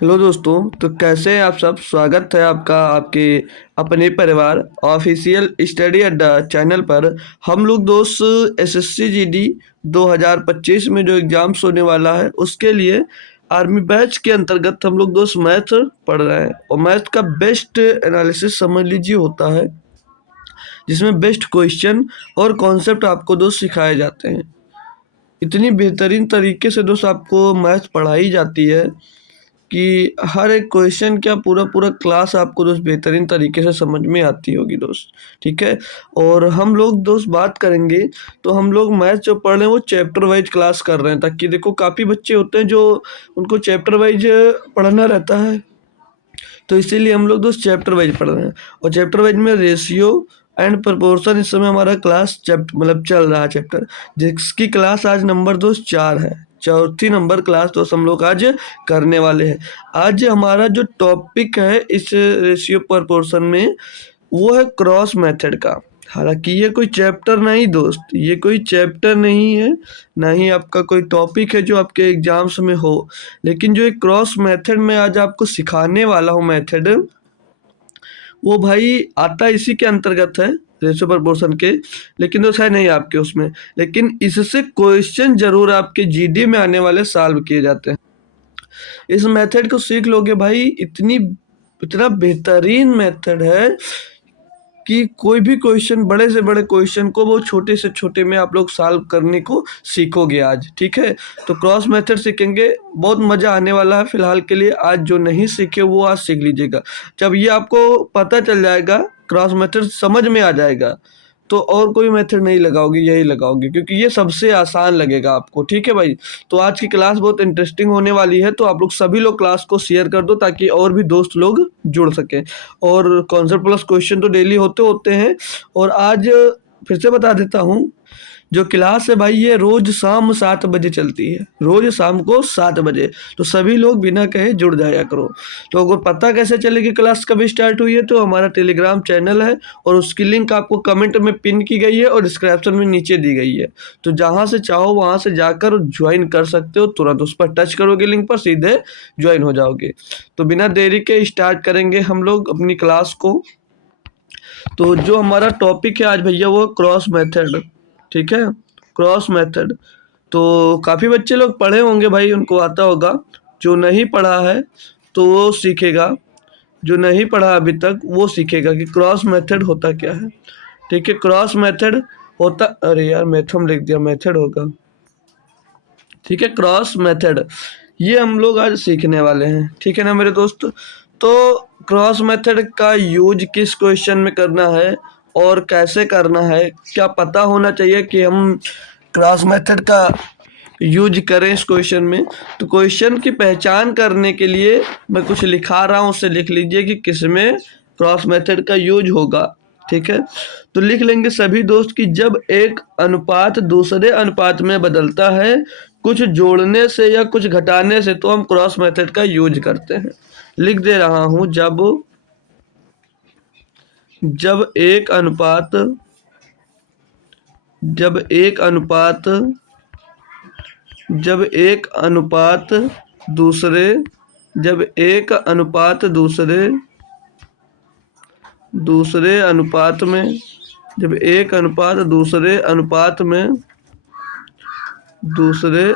Hello दोस्तों। तो कैसे हैं आप सब। स्वागत है आपका आपके अपने परिवार ऑफिशियल स्टडी अड्डा चैनल पर। हम लोग दोस्त एसएससी जीडी 2025 में जो एग्जाम्स होने वाला है उसके लिए आर्मी बैच के अंतर्गत हम लोग दोस्त मैथ पढ़ रहे हैं। और मैथ का बेस्ट एनालिसिस समझ लीजिए होता है जिसमें बेस्ट क्वेश्चन और कॉन्सेप्ट आपको दोस्त सिखाए जाते हैं। इतनी बेहतरीन तरीके से दोस्त आपको मैथ पढ़ाई जाती है कि हर एक क्वेश्चन क्या पूरा पूरा क्लास आपको दोस्त बेहतरीन तरीके से समझ में आती होगी दोस्त। ठीक है। और हम लोग दोस्त बात करेंगे तो हम लोग मैथ जो पढ़ रहे हैं वो चैप्टर वाइज क्लास कर रहे हैं, ताकि देखो काफ़ी बच्चे होते हैं जो उनको चैप्टर वाइज पढ़ना रहता है, तो इसीलिए हम लोग दोस्त चैप्टर वाइज पढ़ रहे हैं। और चैप्टर वाइज में रेशियो एंड प्रोपोर्शन इस समय हमारा क्लास मतलब चल रहा है चैप्टर, जिसकी क्लास आज नंबर दोस्त 4 है। चौथी नंबर क्लास दोस्त हम लोग आज करने वाले हैं। आज हमारा जो टॉपिक है इस रेशियो प्रोपोर्शन में वो है क्रॉस मेथड का। हालांकि ये कोई चैप्टर नहीं दोस्त, ये कोई चैप्टर नहीं है, ना ही आपका कोई टॉपिक है जो आपके एग्जाम्स में हो। लेकिन जो एक क्रॉस मेथड में आज आपको सिखाने वाला हूँ मेथड, वो भाई आता इसी के अंतर्गत है, रेशियो प्रोपोर्शन के। लेकिन तो शायद नहीं आपके उसमें, लेकिन इससे क्वेश्चन जरूर आपके जीडी में आने वाले सॉल्व किए जाते हैं। इस मेथड को सीख लोगे भाई, इतना बेहतरीन मेथड है कि कोई भी क्वेश्चन, बड़े से बड़े क्वेश्चन को वो छोटे से छोटे में आप लोग सॉल्व करने को सीखोगे आज। ठीक है। तो क्रॉस मेथड सीखेंगे, बहुत मज़ा आने वाला है। फिलहाल के लिए आज जो नहीं सीखे वो आज सीख लीजिएगा। जब ये आपको पता चल जाएगा, क्रॉस मेथड समझ में आ जाएगा, तो और कोई मेथड नहीं लगाओगे, यही लगाओगे, क्योंकि ये सबसे आसान लगेगा आपको। ठीक है भाई। तो आज की क्लास बहुत इंटरेस्टिंग होने वाली है, तो आप लोग सभी लोग क्लास को शेयर कर दो ताकि और भी दोस्त लोग जुड़ सकें। और कॉन्सेप्ट प्लस क्वेश्चन तो डेली होते होते हैं। और आज फिर से बता देता हूँ, जो क्लास है भाई ये रोज शाम 7 बजे चलती है, रोज शाम को 7 बजे। तो सभी लोग बिना कहे जुड़ जाया करो। तो अगर पता कैसे चलेगी क्लास कब स्टार्ट हुई है, तो हमारा टेलीग्राम चैनल है और उसकी लिंक आपको कमेंट में पिन की गई है और डिस्क्रिप्शन में नीचे दी गई है। तो जहाँ से चाहो वहाँ से जाकर ज्वाइन कर सकते हो, तुरंत उस पर टच करोगे लिंक पर, सीधे ज्वाइन हो जाओगे। तो बिना देरी के स्टार्ट करेंगे हम लोग अपनी क्लास को। तो जो हमारा टॉपिक है आज भैया वो क्रॉस मेथड। ठीक है। क्रॉस मेथड तो काफ़ी बच्चे लोग पढ़े होंगे भाई, उनको आता होगा। जो नहीं पढ़ा है तो वो सीखेगा, जो नहीं पढ़ा अभी तक वो सीखेगा कि क्रॉस मेथड होता क्या है। ठीक है। क्रॉस मेथड होता, अरे यार मैथम लिख दिया, मेथड होगा। ठीक है। क्रॉस मेथड ये हम लोग आज सीखने वाले हैं। ठीक है ना मेरे दोस्त। तो क्रॉस मेथड का यूज किस क्वेश्चन में करना है और कैसे करना है, क्या पता होना चाहिए कि हम क्रॉस मेथड का यूज करें इस क्वेश्चन में। तो क्वेश्चन की पहचान करने के लिए मैं कुछ लिखा रहा हूँ, उससे लिख लीजिए कि किसमें क्रॉस मेथड का यूज होगा। ठीक है। तो लिख लेंगे सभी दोस्त कि जब एक अनुपात दूसरे अनुपात में बदलता है कुछ जोड़ने से या कुछ घटाने से, तो हम क्रॉस मेथड का यूज करते हैं। लिख दे रहा हूं, जब एक अनुपात जब एक अनुपात जब एक अनुपात दूसरे जब एक अनुपात दूसरे अनुपात में जब एक अनुपात दूसरे अनुपात में दूसरे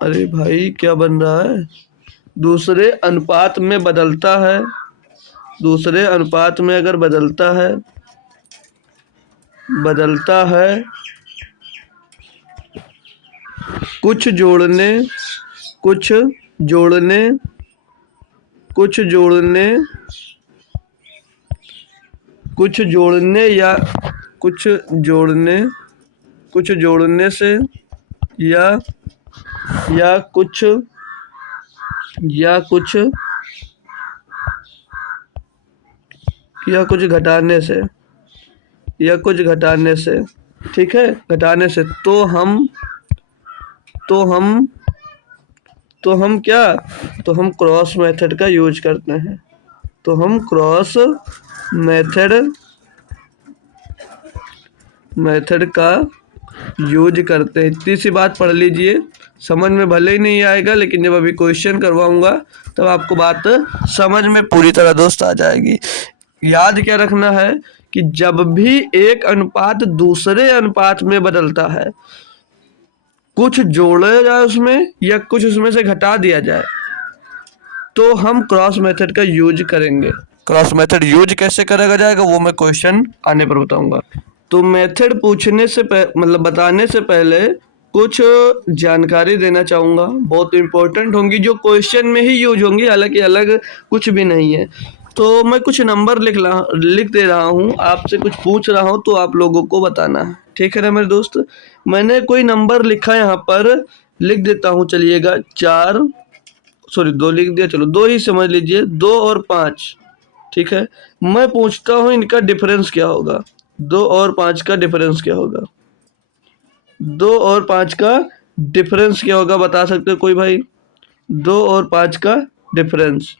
अरे भाई क्या बन रहा है, दूसरे अनुपात में बदलता है, दूसरे अनुपात में अगर बदलता है कुछ जोड़ने कुछ जोड़ने कुछ जोड़ने कुछ जोड़ने या कुछ जोड़ने कुछ जोड़ने से या या कुछ या कुछ या कुछ घटाने से या कुछ घटाने से। ठीक है। घटाने से तो हम क्या, तो हम क्रॉस मेथड का यूज करते हैं। तो हम क्रॉस मेथड का यूज करते हैं। इतनी सी बात पढ़ लीजिए, समझ में भले ही नहीं आएगा, लेकिन जब अभी क्वेश्चन करवाऊंगा तब आपको बात समझ में पूरी तरह दोस्त आ जाएगी। याद क्या रखना है कि जब भी एक अनुपात दूसरे अनुपात में बदलता है, कुछ जोड़ा जाए उसमें या कुछ उसमें से घटा दिया जाए, तो हम क्रॉस मेथड का यूज करेंगे। क्रॉस मेथड यूज कैसे करेगा जाएगा वो मैं क्वेश्चन आने पर बताऊंगा। तो मेथड पूछने से मतलब बताने से पहले कुछ जानकारी देना चाहूँगा, बहुत इम्पोर्टेंट होंगी, जो क्वेश्चन में ही यूज होंगी, हालांकि अलग कुछ भी नहीं है। तो मैं कुछ नंबर लिख दे रहा हूँ, आपसे कुछ पूछ रहा हूँ तो आप लोगों को बताना है, ठीक है ना मेरे दोस्त। मैंने कोई नंबर लिखा यहाँ पर, लिख देता हूँ, चलिएगा। 2 लिख दिया, चलो 2 ही समझ लीजिए, 2 और 5, ठीक है। मैं पूछता हूँ इनका डिफरेंस क्या होगा, 2 और 5 का डिफरेंस क्या होगा, 2 और 5 का डिफरेंस क्या होगा, बता सकते हो कोई भाई? 2 और 5 का डिफरेंस,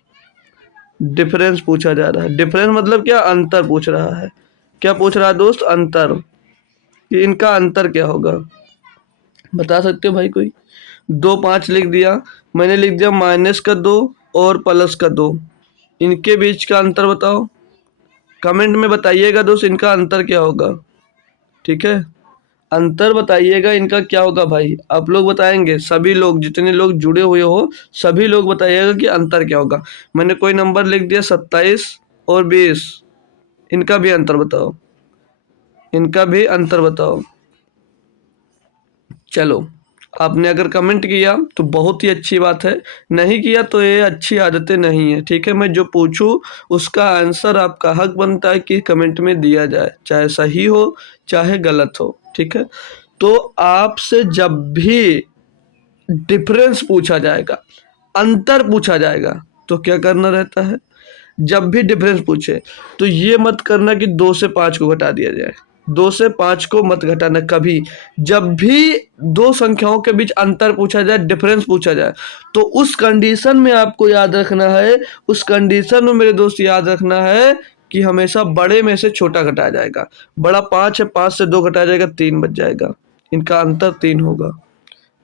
डिफरेंस पूछा जा रहा है। डिफरेंस मतलब क्या? अंतर पूछ रहा है। क्या पूछ रहा है दोस्त? अंतर, कि इनका अंतर क्या होगा, बता सकते हो भाई कोई? 2 5 लिख दिया, मैंने लिख दिया -2 और +2, इनके बीच का अंतर बताओ, कमेंट में बताइएगा दोस्त, इनका अंतर क्या होगा, ठीक है। अंतर बताइएगा इनका क्या होगा भाई, आप लोग बताएंगे, सभी लोग, जितने लोग जुड़े हुए हो सभी लोग बताइएगा कि अंतर क्या होगा। मैंने कोई नंबर लिख दिया 27 और 20, इनका भी अंतर बताओ, इनका भी अंतर बताओ। चलो, आपने अगर कमेंट किया तो बहुत ही अच्छी बात है, नहीं किया तो ये अच्छी आदतें नहीं है, ठीक है। मैं जो पूछूं उसका आंसर आपका हक बनता है कि कमेंट में दिया जाए, चाहे सही हो चाहे गलत हो, ठीक है। तो आपसे जब भी डिफरेंस पूछा जाएगा, अंतर पूछा जाएगा, तो क्या करना रहता है? जब भी डिफरेंस पूछे तो ये मत करना कि 2 से 5 को घटा दिया जाए, 2 से 5 को मत घटाना कभी। जब भी दो संख्याओं के बीच अंतर पूछा जाए, डिफरेंस पूछा जाए, तो उस कंडीशन में आपको याद रखना है, उस कंडीशन में मेरे दोस्त याद रखना है कि हमेशा बड़े में से छोटा घटाया जाएगा। बड़ा 5 है, 5 से 2 घटाया जाएगा, 3 बच जाएगा, इनका अंतर 3 होगा।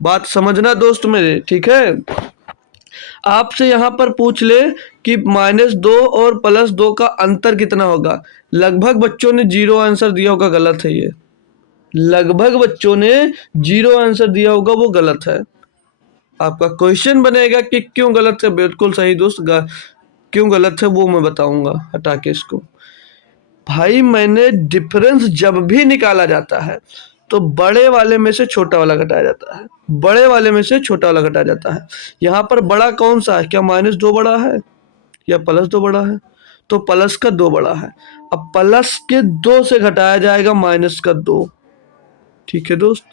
बात समझना दोस्त मेरे, ठीक है। आपसे यहाँ पर पूछ ले कि -2 और +2 का अंतर कितना होगा, लगभग बच्चों ने 0 आंसर दिया होगा, गलत है ये। लगभग बच्चों ने 0 आंसर दिया होगा, वो गलत है। आपका क्वेश्चन बनेगा कि क्यों गलत है, बिल्कुल सही दोस्त, क्यों गलत है वो मैं बताऊंगा, हटा के इसको। भाई मैंने डिफरेंस जब भी निकाला जाता है तो बड़े वाले में से छोटा वाला घटाया जाता है, बड़े वाले में से छोटा वाला घटाया जाता है। यहाँ पर बड़ा कौन सा है? क्या -2 बड़ा है या +2 बड़ा है? तो प्लस का 2 बड़ा है। अब प्लस के 2 से घटाया जाएगा -2, ठीक है दोस्त।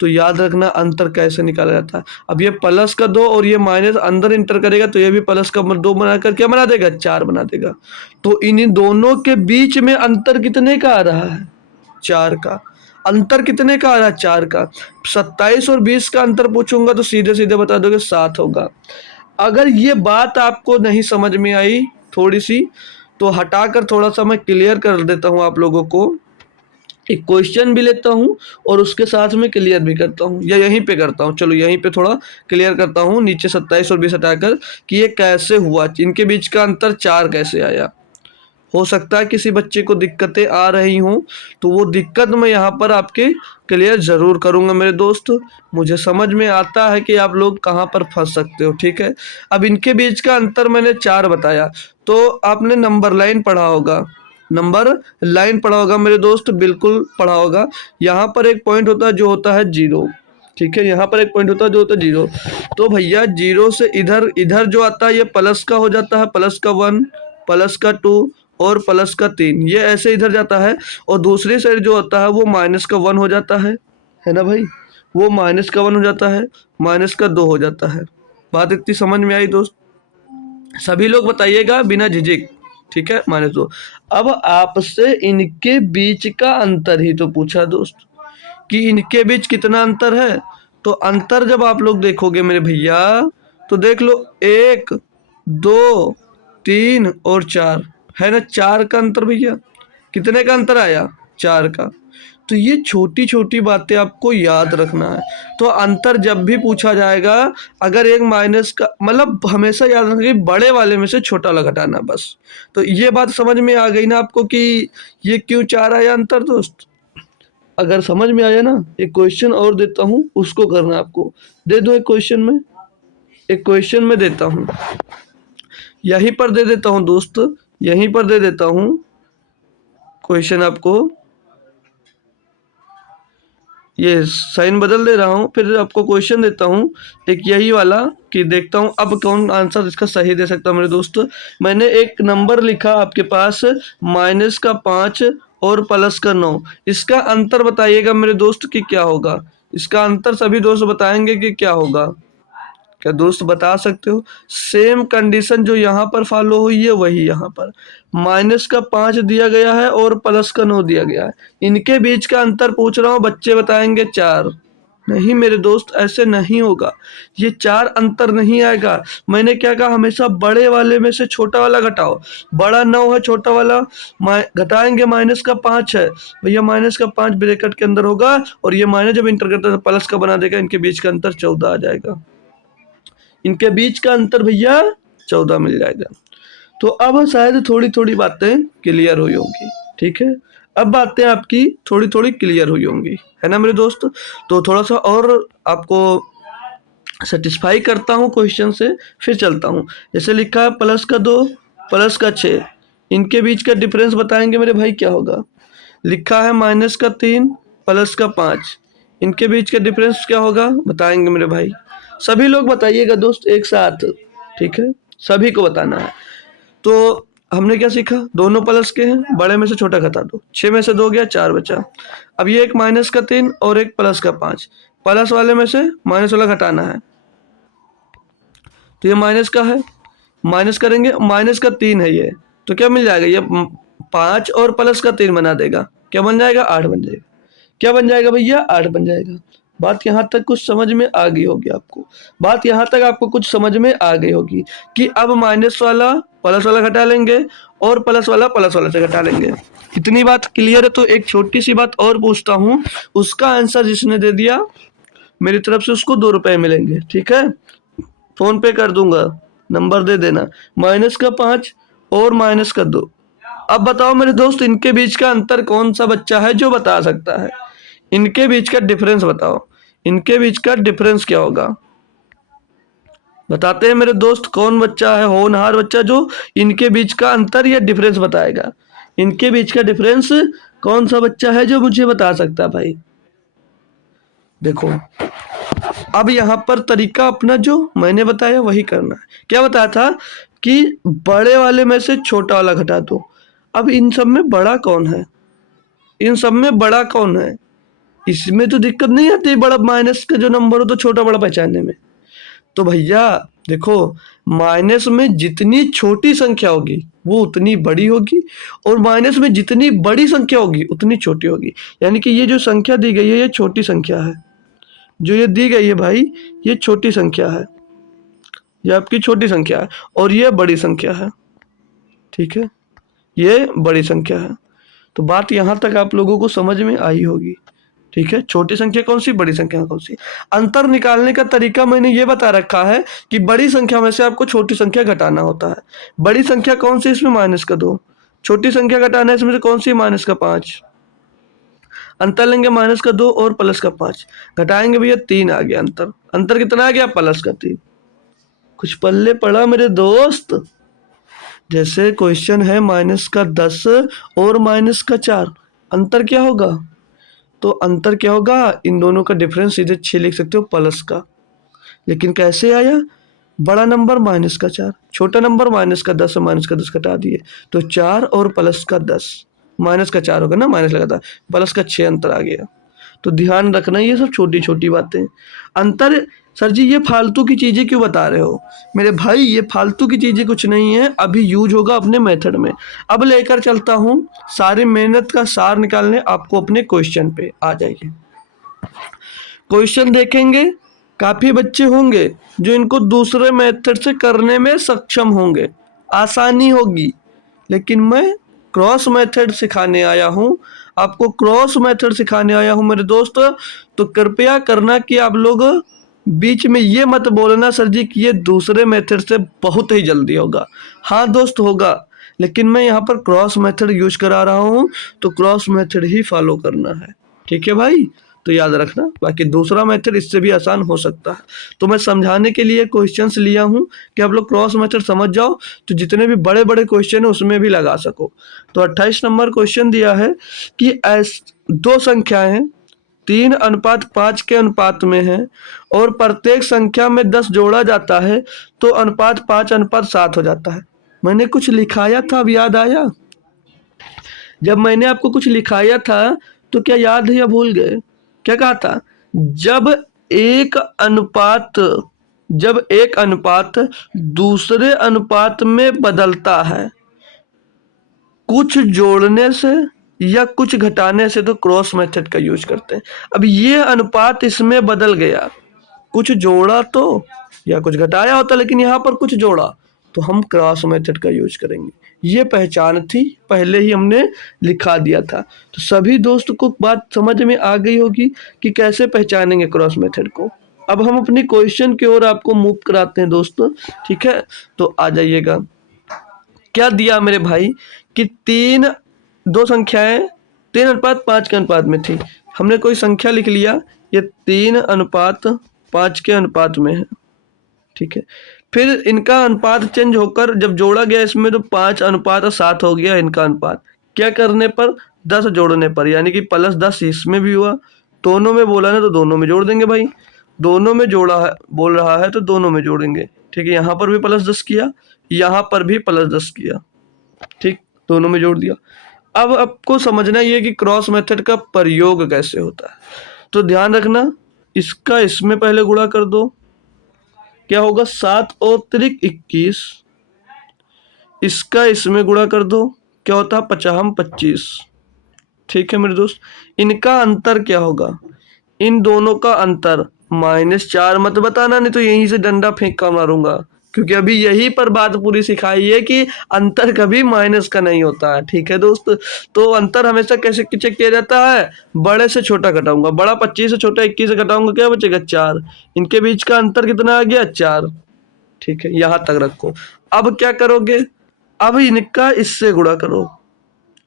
तो याद रखना अंतर कैसे निकाला जाता है। अब ये प्लस का 2 और ये माइनस अंदर इंटर करेगा तो ये भी प्लस का 2 बनाकर क्या बना देगा? 4 बना देगा। तो इन दोनों के बीच में अंतर कितने का आ रहा है? 4 का। अंतर कितने का आ रहा है? 4 का। 27 और 20 का अंतर पूछूंगा तो सीधे सीधे बता दोगे 7 होगा। अगर ये बात आपको नहीं समझ में आई थोड़ी सी, तो हटाकर थोड़ा सा मैं क्लियर कर देता हूँ आप लोगों को, एक क्वेश्चन भी लेता हूँ और उसके साथ में क्लियर भी करता हूँ, या यहीं पे करता हूँ। चलो यहीं पे थोड़ा क्लियर करता हूँ, नीचे 27 और 20 हटाकर, कि ये कैसे हुआ, इनके बीच का अंतर 4 कैसे आया। हो सकता है किसी बच्चे को दिक्कतें आ रही हों, तो वो दिक्कत मैं यहाँ पर आपके क्लियर ज़रूर करूँगा मेरे दोस्त। मुझे समझ में आता है कि आप लोग कहाँ पर फंस सकते हो, ठीक है। अब इनके बीच का अंतर मैंने 4 बताया, तो आपने नंबर लाइन पढ़ा होगा, नंबर लाइन पढ़ा होगा मेरे दोस्त, बिल्कुल पढ़ा होगा। यहाँ पर एक पॉइंट होता है जो होता है 0, ठीक है। यहाँ पर एक पॉइंट होता है जो होता है 0। तो भैया 0 से इधर इधर जो आता है ये प्लस का हो जाता है, प्लस का 1, प्लस का 2 और प्लस का 3, ये ऐसे इधर जाता है। और दूसरी साइड जो होता है वो माइनस का 1 हो जाता है ना भाई, वो माइनस का 1 हो जाता है, माइनस का 2 हो जाता है। बात इतनी समझ में आई दोस्त? सभी लोग बताइएगा बिना झिझक, ठीक है। -2। अब आपसे इनके बीच का अंतर ही तो पूछा दोस्त, कि इनके बीच कितना अंतर है। तो अंतर जब आप लोग देखोगे मेरे भैया, तो देख लो 1 2 3 और 4 है ना, 4 का अंतर भैया। कितने का अंतर आया? 4 का। तो ये छोटी छोटी बातें आपको याद रखना है। तो अंतर जब भी पूछा जाएगा, अगर एक माइनस का मतलब हमेशा याद रखना कि बड़े वाले में से छोटा वाला घटाना बस। तो ये बात समझ में आ गई ना आपको कि ये क्यों 4 आया अंतर दोस्त। अगर समझ में आया ना, एक क्वेश्चन और देता हूँ, उसको करना है आपको। दे दो एक क्वेश्चन में देता हूँ, यहीं पर दे देता हूँ दोस्त, यहीं पर दे देता हूँ क्वेश्चन आपको। ये साइन बदल दे रहा हूँ, फिर आपको क्वेश्चन देता हूँ एक यही वाला, कि देखता हूँ अब कौन आंसर इसका सही दे सकता है मेरे दोस्त। मैंने एक नंबर लिखा आपके पास -5 और +9, इसका अंतर बताइएगा मेरे दोस्त कि क्या होगा। इसका अंतर सभी दोस्त बताएंगे कि क्या होगा। क्या दोस्त बता सकते हो? सेम कंडीशन जो यहाँ पर फॉलो हुई है वही यहाँ पर, -5 दिया गया है और +9 दिया गया है। इनके बीच का अंतर पूछ रहा हूँ, बच्चे बताएंगे 4। नहीं मेरे दोस्त, ऐसे नहीं होगा, ये 4 अंतर नहीं आएगा। मैंने क्या कहा, हमेशा बड़े वाले में से छोटा वाला घटाओ। बड़ा 9 है, छोटा वाला घटाएंगे -5 है भैया, -5 ब्रैकेट के अंदर होगा, और ये माइनस जब इंटर करता है तो प्लस का बना देगा। इनके बीच का अंतर 14 आ जाएगा। इनके बीच का अंतर भैया 14 मिल जाएगा। तो अब शायद थोड़ी थोड़ी बातें क्लियर हुई होंगी, ठीक है। अब बातें आपकी थोड़ी थोड़ी क्लियर हुई होंगी, है ना मेरे दोस्त। तो थोड़ा सा और आपको सेटिस्फाई करता हूँ क्वेश्चन से, फिर चलता हूँ। जैसे लिखा है +2 +6, इनके बीच का डिफरेंस बताएंगे मेरे भाई क्या होगा। लिखा है -3 +5, इनके बीच का डिफरेंस क्या होगा बताएंगे मेरे भाई। सभी लोग बताइएगा दोस्त एक साथ, ठीक है, सभी को बताना है। तो हमने क्या सीखा, दोनों प्लस के हैं, बड़े में से छोटा घटा दो। 6 में से 2 गया, 4 बचा। अब ये एक -3 और एक +5, प्लस वाले में से माइनस वाला घटाना है, तो ये माइनस का है, माइनस करेंगे, -3 है ये, तो क्या मिल जाएगा, ये 5 और +3 बना देगा, क्या बन जाएगा, 8 बन जाएगा। क्या बन जाएगा भैया, 8 बन जाएगा। बात यहाँ तक कुछ समझ में आ गई होगी आपको, बात यहाँ तक आपको कुछ समझ में आ गई होगी कि अब माइनस वाला प्लस वाला घटा लेंगे और प्लस वाला से घटा लेंगे। इतनी बात क्लियर है। तो एक छोटी सी बात और पूछता हूँ, उसका आंसर जिसने दे दिया मेरी तरफ से उसको 2 रुपए मिलेंगे, ठीक है। फोन पे कर दूंगा, नंबर दे देना, -5 और -2। अब बताओ मेरे दोस्त, इनके बीच का अंतर कौन सा बच्चा है जो बता सकता है। इनके बीच का डिफरेंस बताओ, इनके बीच का डिफरेंस क्या होगा, बताते हैं मेरे दोस्त। कौन बच्चा है होनहार बच्चा जो इनके बीच का अंतर या डिफरेंस बताएगा। इनके बीच का डिफरेंस कौन सा बच्चा है जो मुझे बता सकता है भाई। देखो अब यहाँ पर तरीका अपना जो मैंने बताया वही करना है। क्या बताया था कि बड़े वाले में से छोटा वाला घटा दो। अब इन सब में बड़ा कौन है, इन सब में बड़ा कौन है, इसमें तो दिक्कत नहीं आती बड़ा माइनस का जो नंबर हो तो छोटा बड़ा पहचानने में। तो भैया देखो, माइनस में जितनी छोटी संख्या होगी वो उतनी बड़ी होगी, और माइनस में जितनी बड़ी संख्या होगी उतनी छोटी होगी। यानी कि ये जो संख्या दी गई है ये छोटी संख्या है, जो ये दी गई है भाई ये छोटी संख्या है, ये आपकी छोटी संख्या है, और ये बड़ी संख्या है, ठीक है, ये बड़ी संख्या है। तो बात यहाँ तक आप लोगों को समझ में आई होगी, ठीक है। छोटी संख्या कौन सी, बड़ी संख्या कौन सी। अंतर निकालने का तरीका मैंने ये बता रखा है कि बड़ी संख्या में से आपको छोटी संख्या घटाना होता है। बड़ी संख्या कौन सी, इसमें -2। छोटी संख्या घटाना है इसमें से कौन सी, -5। अंतर लेंगे -2 और +5, घटाएंगे भैया 3 आ गया अंतर। अंतर कितना आ गया, +3। कुछ पल्ले पड़ा मेरे दोस्त। जैसे क्वेश्चन है -10 और -4, अंतर क्या होगा, तो अंतर क्या होगा, इन दोनों का डिफरेंस सीधे 6 लिख सकते हो प्लस का। लेकिन कैसे आया, बड़ा नंबर -4, छोटा नंबर -10 और -10 घटा दिए तो 4 और +10, -4 होगा ना, माइनस लगा था, +6 अंतर आ गया। तो ध्यान रखना ये सब छोटी छोटी बातें। अंतर सर जी ये फालतू की चीज़ें क्यों बता रहे हो मेरे भाई, ये फालतू की चीज़ें कुछ नहीं है, अभी यूज होगा अपने मेथड में। अब लेकर चलता हूँ सारी मेहनत का सार निकालने, आपको अपने क्वेश्चन पे आ जाइए। क्वेश्चन देखेंगे, काफ़ी बच्चे होंगे जो इनको दूसरे मेथड से करने में सक्षम होंगे, आसानी होगी, लेकिन मैं क्रॉस मेथड सिखाने आया हूँ। आपको क्रॉस मेथड सिखाने आया हूँ मेरे दोस्त। तो कृपया करना कि आप लोग बीच में ये मत बोलना सर जी कि ये दूसरे मेथड से बहुत ही जल्दी होगा। हाँ दोस्त होगा, लेकिन मैं यहाँ पर क्रॉस मेथड यूज करा रहा हूँ, तो क्रॉस मेथड ही फॉलो करना है। ठीक है भाई, तो याद रखना, बाकी दूसरा मेथड इससे भी आसान हो सकता है। तो मैं समझाने के लिए क्वेश्चंस लिया हूँ कि आप लोग क्रॉस मेथड समझ जाओ, तो जितने भी बड़े बड़े क्वेश्चन है उसमें भी लगा सको। तो 28 नंबर क्वेश्चन दिया है कि दो संख्याएं हैं 3:5 के अनुपात में है और प्रत्येक संख्या में 10 जोड़ा जाता है तो अनुपात 5:7 हो जाता है। मैंने कुछ लिखाया था, अब याद आया? जब मैंने आपको कुछ लिखाया था तो क्या याद है या भूल गए? क्या कहा था? जब एक अनुपात जब एक अनुपात दूसरे अनुपात में बदलता है कुछ जोड़ने से या कुछ घटाने से, तो क्रॉस मेथड का यूज करते हैं। अब ये अनुपात इसमें बदल गया, कुछ जोड़ा तो या कुछ घटाया होता, लेकिन यहाँ पर कुछ जोड़ा, तो हम क्रॉस मेथड का यूज करेंगे। ये पहचान थी, पहले ही हमने लिखा दिया था। तो सभी दोस्त को बात समझ में आ गई होगी कि कैसे पहचानेंगे क्रॉस मेथड को। अब हम अपनी क्वेश्चन की ओर आपको मूव कराते हैं दोस्तों। ठीक है, तो आ जाइएगा। क्या दिया मेरे भाई कि दो संख्याएं 3:5 के अनुपात में थी। हमने कोई संख्या लिख लिया, ये 3:5 के अनुपात में है। ठीक है, फिर इनका अनुपात चेंज होकर जब जोड़ा गया इसमें, तो 5:7 हो गया इनका अनुपात। क्या करने पर? 10 जोड़ने पर, यानी कि +10 इसमें भी हुआ। दोनों में बोला ना, तो दोनों में जोड़ देंगे भाई। दोनों में जोड़ा है, बोल रहा है तो दोनों में जोड़ेंगे। ठीक है, यहाँ पर भी +10 किया, यहाँ पर भी +10 किया। ठीक, दोनों में जोड़ दिया। अब आपको समझना ये कि क्रॉस मेथड का प्रयोग कैसे होता है। तो ध्यान रखना, इसका इसमें पहले गुणा कर दो, क्या होगा? 7 और 21। इसका इसमें गुणा कर दो, क्या होता है? 50 25। ठीक है मेरे दोस्त, इनका अंतर क्या होगा? इन दोनों का अंतर -4। मत बताना, नहीं तो यहीं से डंडा फेंक कर मारूंगा, क्योंकि अभी यही पर बात पूरी सिखाई है कि अंतर कभी माइनस का नहीं होता है। ठीक है दोस्त, तो अंतर हमेशा कैसे चेक किया जाता है? बड़े से छोटा घटाऊंगा, बड़ा 25 से छोटा 21 से घटाऊंगा, क्या बचेगा? 4। इनके बीच का अंतर कितना आ गया? 4। ठीक है, यहां तक रखो। अब क्या करोगे? अब इनका इससे गुणा करो,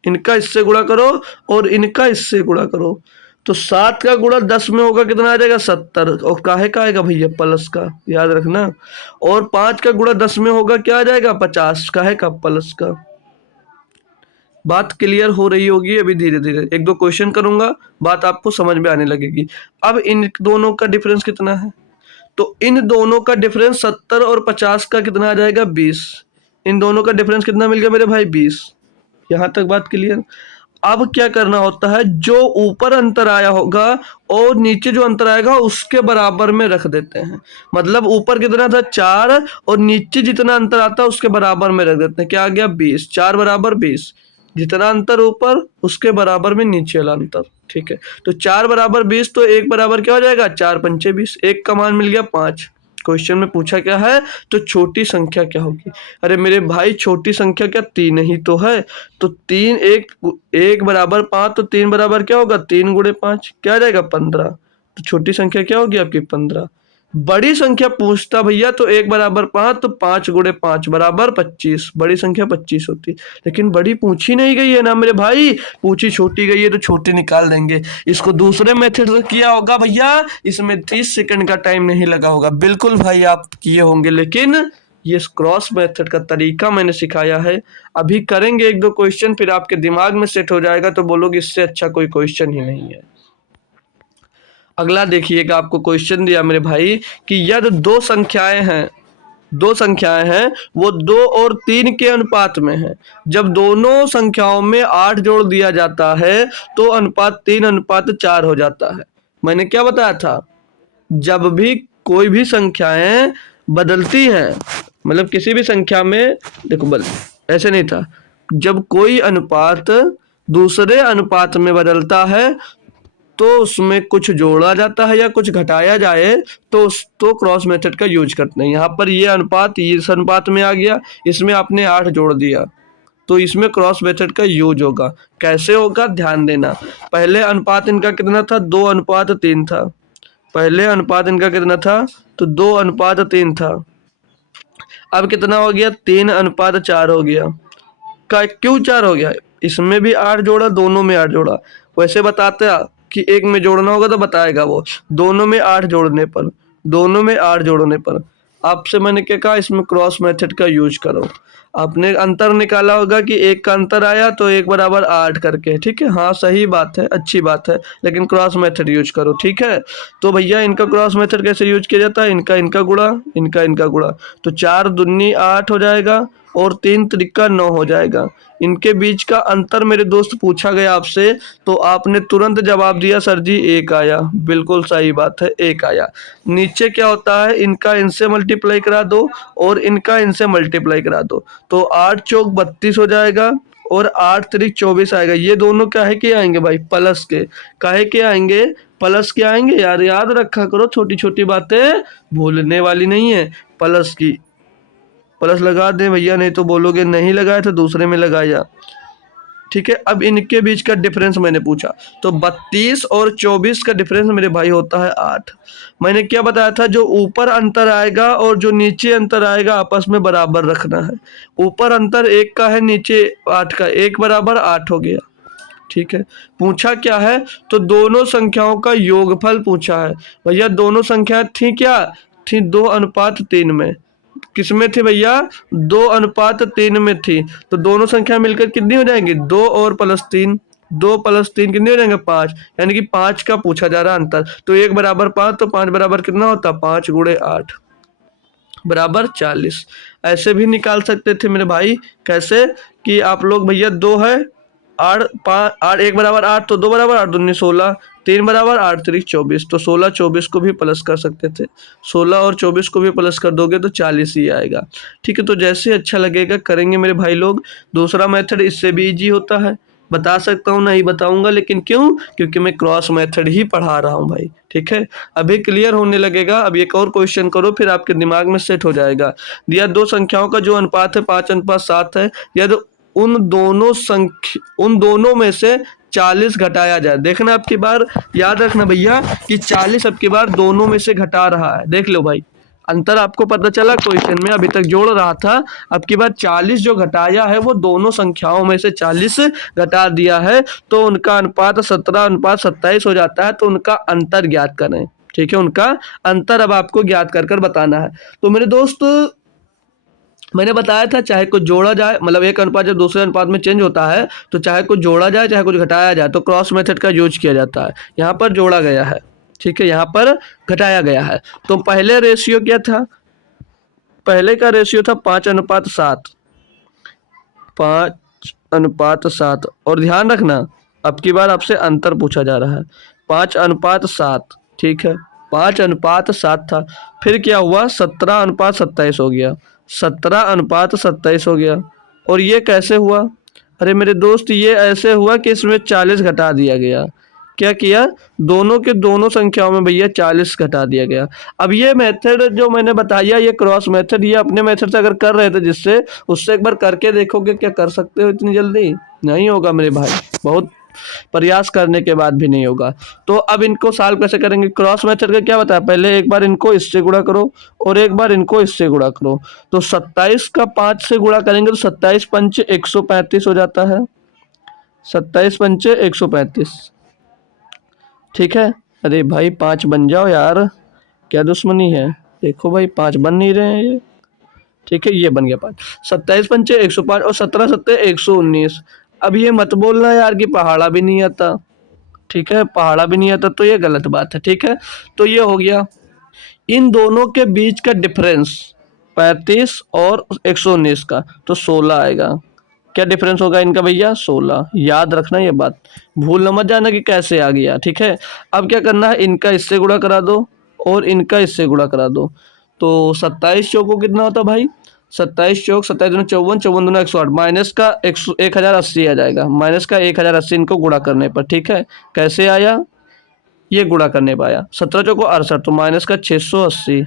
इनका इससे गुणा करो और इनका इससे गुणा करो। तो 7 का गुणा 10 में होगा, कितना आ जाएगा? 70। और काहे का आएगा भैया? प्लस का, याद रखना। और 5 का गुणा 10 में होगा, क्या आ जाएगा? 50। काहे का? प्लस का। बात क्लियर हो रही होगी। अभी धीरे धीरे 1-2 क्वेश्चन करूंगा, बात आपको समझ में आने लगेगी। अब इन दोनों का डिफरेंस कितना है? तो इन दोनों का डिफरेंस 70 और 50 का कितना आ जाएगा? 20। इन दोनों का डिफरेंस कितना मिल गया मेरे भाई? 20। यहां तक बात क्लियर। अब क्या करना होता है? जो ऊपर अंतर आया होगा और नीचे जो अंतर आएगा उसके बराबर में रख देते हैं। मतलब ऊपर कितना था? 4, और नीचे जितना अंतर आता है उसके बराबर में रख देते हैं। क्या आ गया? 20। 4 बराबर 20। जितना अंतर ऊपर उसके बराबर में नीचे वाला अंतर। ठीक है, तो 4 बराबर 20, तो 1 बराबर क्या हो जाएगा? 4 पंचे 20। 1 का मान मिल गया 5। क्वेश्चन में पूछा क्या है? तो छोटी संख्या क्या होगी? अरे मेरे भाई, छोटी संख्या क्या 3 ही तो है। तो 3 1 बराबर 5, तो 3 बराबर क्या होगा? 3 गुणे 5, क्या आ जाएगा? 15। तो छोटी संख्या क्या होगी आपकी? 15। बड़ी संख्या पूछता भैया तो 1 बराबर 5, तो 5 गुणे 5 बराबर 25। बड़ी संख्या 25 होती, लेकिन बड़ी पूछी नहीं गई है ना मेरे भाई, पूछी छोटी गई है, तो छोटी निकाल देंगे। इसको दूसरे मेथड से किया होगा भैया, इसमें 30 सेकंड का टाइम नहीं लगा होगा। बिल्कुल भाई आप किए होंगे, लेकिन ये क्रॉस मेथड का तरीका मैंने सिखाया है। अभी करेंगे 1-2 क्वेश्चन, फिर आपके दिमाग में सेट हो जाएगा, तो बोलोगे इससे अच्छा कोई क्वेश्चन ही नहीं है। अगला देखिएगा, आपको क्वेश्चन दिया मेरे भाई कि यदि दो संख्याएं हैं वो 2 और 3 के अनुपात में है। जब दोनों संख्याओं में 8 जोड़ दिया जाता है तो अनुपात 3:4 हो जाता है। मैंने क्या बताया था? जब भी कोई भी संख्याएं बदलती हैं, मतलब किसी भी संख्या में, देखो ऐसे नहीं था, जब कोई अनुपात दूसरे अनुपात में बदलता है तो उसमें कुछ जोड़ा जाता है या कुछ घटाया जाए, तो क्रॉस मेथड का यूज करते हैं। यहाँ पर ये अनुपात इस अनुपात में आ गया, इसमें आपने 8 जोड़ दिया, तो इसमें क्रॉस मेथड का यूज होगा। कैसे होगा ध्यान देना। पहले अनुपात इनका कितना था, 2:3 था। पहले अनुपात इनका कितना था, तो 2:3 था। अब कितना हो गया, 3:4 हो गया। का क्यों 4 हो गया, इसमें भी 8 जोड़ा, दोनों में 8 जोड़ा। वैसे बताते कि एक में जोड़ना होगा तो बताएगा वो, दोनों में 8 जोड़ने पर, दोनों में 8 जोड़ने पर आपसे मैंने क्या कहा, इसमें क्रॉस मेथड का यूज करो। आपने अंतर निकाला होगा कि एक का अंतर आया तो 1 = 8 करके, ठीक है। हाँ सही बात है, अच्छी बात है, लेकिन क्रॉस मेथड यूज करो, ठीक है। तो भैया इनका क्रॉस मेथड कैसे यूज किया जाता है, इनका इनका गुणा, इनका इनका गुणा, तो 4 दूनी 8 हो जाएगा और 3 त्रिका 9 हो जाएगा। इनके बीच का अंतर मेरे दोस्त पूछा गया आपसे, तो आपने तुरंत जवाब दिया सर जी 1 आया। बिल्कुल सही बात है, 1 आया। नीचे क्या होता है, इनका इनसे मल्टीप्लाई करा दो और इनका इनसे मल्टीप्लाई करा दो, तो 8 चौक 32 हो जाएगा और 8 त्रिक 24 आएगा। ये दोनों काहे के आएंगे भाई, प्लस के। काहे के आएंगे, प्लस के आएंगे यार, याद रखा करो, छोटी छोटी बातें भूलने वाली नहीं है। प्लस की प्लस लगा दें भैया, नहीं तो बोलोगे नहीं लगाया तो दूसरे में लगाया, ठीक है। अब इनके बीच का डिफरेंस मैंने पूछा, तो 32 और 24 का डिफरेंस मेरे भाई होता है 8। मैंने क्या बताया था, जो ऊपर अंतर आएगा और जो नीचे अंतर आएगा आपस में बराबर रखना है। ऊपर अंतर 1 का है, नीचे 8 का, 1 = 8 हो गया, ठीक है। पूछा क्या है, तो दोनों संख्याओं का योगफल पूछा है। भैया दोनों संख्या थी क्या, थी 2:3 में। किसमें थी भैया, 2:3 में थी। तो दोनों संख्या मिलकर कितनी हो जाएंगी, 2 और +3, 2 + 3 कितने हो जाएंगे, 5। यानी कि 5 का पूछा जा रहा अंतर, तो 1 = 5, तो 5 बराबर कितना होता, 5 × 8 = 40। ऐसे भी निकाल सकते थे मेरे भाई। कैसे कि आप लोग भैया 2 है, 8 5 8 1 = 8, तो 2 = 8 दूनी 16, 3 = 8 त्रिक 24, तो 16 24 को भी प्लस कर सकते थे। 16 और 24 को भी प्लस कर दोगे तो 40 ही आएगा, ठीक है। तो जैसे अच्छा लगेगा करेंगे मेरे भाई लोग। दूसरा मेथड इससे भी इजी होता है, बता सकता हूँ, नहीं बताऊंगा, लेकिन क्यों, क्योंकि मैं क्रॉस मेथड ही पढ़ा रहा हूँ भाई, ठीक है। अभी क्लियर होने लगेगा। अब एक और क्वेश्चन करो, फिर आपके दिमाग में सेट हो जाएगा। दिया दो संख्याओं का जो अनुपात है 5:7 है, यदि उन दोनों में से 40 घटाया जाए। देखना अब की बार, याद रखना भैया कि 40 अब की बार दोनों में से घटा रहा है। देख लो भाई, अंतर आपको पता चला क्वेश्चन में, अभी तक जोड़ रहा था, अब की बार 40 जो घटाया है वो दोनों संख्याओं में से 40 घटा दिया है, तो उनका अनुपात 17:27 हो जाता है। तो उनका अंतर ज्ञात करें, ठीक है। उनका अंतर अब आपको ज्ञात कर कर बताना है। तो मेरे दोस्त मैंने बताया था, चाहे कुछ जोड़ा जाए, मतलब एक अनुपात जब दूसरे अनुपात में चेंज होता है, तो चाहे कुछ जोड़ा जाए चाहे कुछ घटाया जाए, तो क्रॉस मेथड का यूज किया जाता है। यहाँ पर जोड़ा गया है, ठीक है, यहाँ पर घटाया गया है। तो पहले रेशियो क्या था, पहले का रेशियो था 5:7, 5:7। और ध्यान रखना अब की बार आपसे अंतर पूछा जा रहा है, 5:7, ठीक है, 5:7 था। फिर क्या हुआ, 17:27 हो गया, 17:27 हो गया। और ये कैसे हुआ, अरे मेरे दोस्त ये ऐसे हुआ कि इसमें 40 घटा दिया गया। क्या किया, दोनों के दोनों संख्याओं में भैया 40 घटा दिया गया। अब ये मेथड जो मैंने बताया, ये क्रॉस मेथड, ये अपने मेथड से अगर कर रहे थे जिससे, उससे एक बार करके देखोगे, क्या कर सकते हो इतनी जल्दी, नहीं होगा मेरे भाई, बहुत प्रयास करने के बाद भी नहीं होगा। तो अब इनको सॉल्व कैसे करेंगे, क्रॉस मेथड का क्या बताया, पहले एक बार इनको इससे गुणा करो और एक बार इनको इससे गुणा करो। तो 27 का 5 से गुणा करेंगे तो 27 पंच 135 हो जाता है, 27 पंचे 135, ठीक है। अरे भाई 5 बन जाओ यार, क्या दुश्मनी है, देखो भाई 5 बन नहीं रहे हैं ये, ठीक है, ये बन गया 5। 27 पंचे 105 और 17 सत्ते 119। अब ये मत बोलना यार कि पहाड़ा भी नहीं आता, ठीक है, पहाड़ा भी नहीं आता, तो ये गलत बात है, ठीक है। तो ये हो गया, इन दोनों के बीच का डिफरेंस 35 और 119 का, तो 16 आएगा। क्या डिफरेंस होगा इनका भैया, 16। याद रखना ये बात, भूल न मत जाना कि कैसे आ गया, ठीक है। अब क्या करना है, इनका इससे गुणा करा दो और इनका इससे गुणा करा दो। तो 27 चौको कितना होता भाई, 27 चौक 27 दूनी 54, 54 दूना 108, माइनस का 1080 आ जाएगा, माइनस का 1080 इनको गुणा करने पर, ठीक है। कैसे आया, ये गुणा करने पर आया, 17 चौको 68, तो माइनस का 680,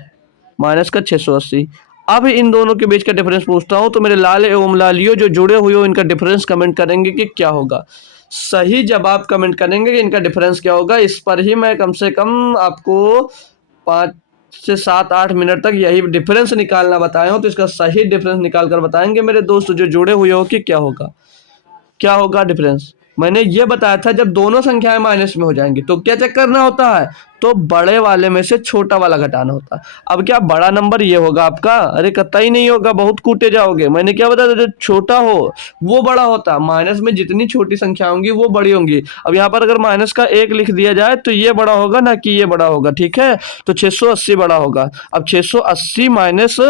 माइनस का 680। अब इन दोनों के बीच का डिफरेंस पूछता हूँ, तो मेरे लाल एवं लालियो जो जुड़े हुए हो इनका डिफरेंस कमेंट करेंगे कि क्या होगा। सही जवाब कमेंट करेंगे कि इनका डिफरेंस क्या होगा। इस पर ही मैं कम से कम आपको 5 से 7 8 मिनट तक यही डिफरेंस निकालना बताया हूँ, तो इसका सही डिफरेंस निकाल कर बताएंगे मेरे दोस्त जो जुड़े हुए हो कि क्या होगा डिफरेंस। मैंने ये बताया था जब दोनों संख्याएं माइनस में हो जाएंगी तो क्या चेक करना होता है, तो बड़े वाले में से छोटा वाला घटाना होता है। अब क्या बड़ा नंबर ये होगा आपका, अरे कतई नहीं होगा, बहुत कूटे जाओगे। मैंने क्या बताया था, जो छोटा हो वो बड़ा होता है, माइनस में जितनी छोटी संख्या होंगी वो बड़ी होंगी। अब यहाँ पर अगर माइनस का 1 लिख दिया जाए तो ये बड़ा होगा ना कि ये बड़ा होगा, ठीक है। तो 680 बड़ा होगा। अब 680 माइनस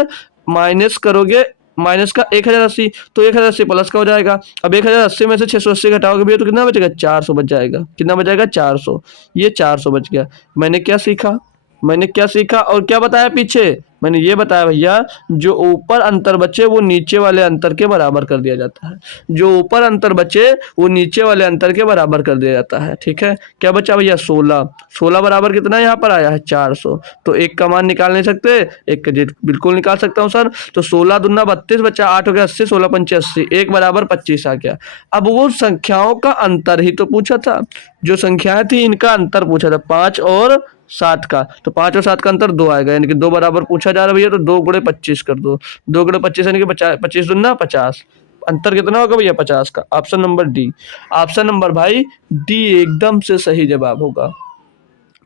माइनस करोगे, माइनस का 1080, तो 1080 प्लस का हो जाएगा। अब 1080 में से 680 घटाओगे भैया तो कितना बचेगा, 400 बच जाएगा। कितना बच जाएगा, 400। ये 400 बच गया। मैंने क्या सीखा और क्या बताया पीछे, मैंने ये बताया भैया जो ऊपर अंतर बचे वो नीचे वाले अंतर के बराबर कर दिया जाता है। जो ऊपर अंतर बचे वो नीचे वाले अंतर के बराबर कर दिया जाता है, ठीक है। क्या बचा भैया, 16। 16 बराबर कितना यहाँ पर आया है, 400। तो एक का मान निकाल नहीं सकते, एक का बिल्कुल निकाल सकता हूँ सर। तो 16 दूना 32 बचा, 8 हो गया 80, 16 पंचे 80, एक बराबर 25 आ गया। अब वो संख्याओं का अंतर ही तो पूछा था, जो संख्याएं थी इनका अंतर पूछा था, 5 और 7 का। तो 5 और 7 का अंतर 2 आएगा, यानी कि 2 बराबर पूछा जा रहा है भैया, तो 2 गुणे 25 कर दो। 2 गुणे 25 यानी कि 25 दूना 50। अंतर कितना होगा भैया, 50 का। Option number D. Option number भाई डी एकदम से सही जवाब होगा।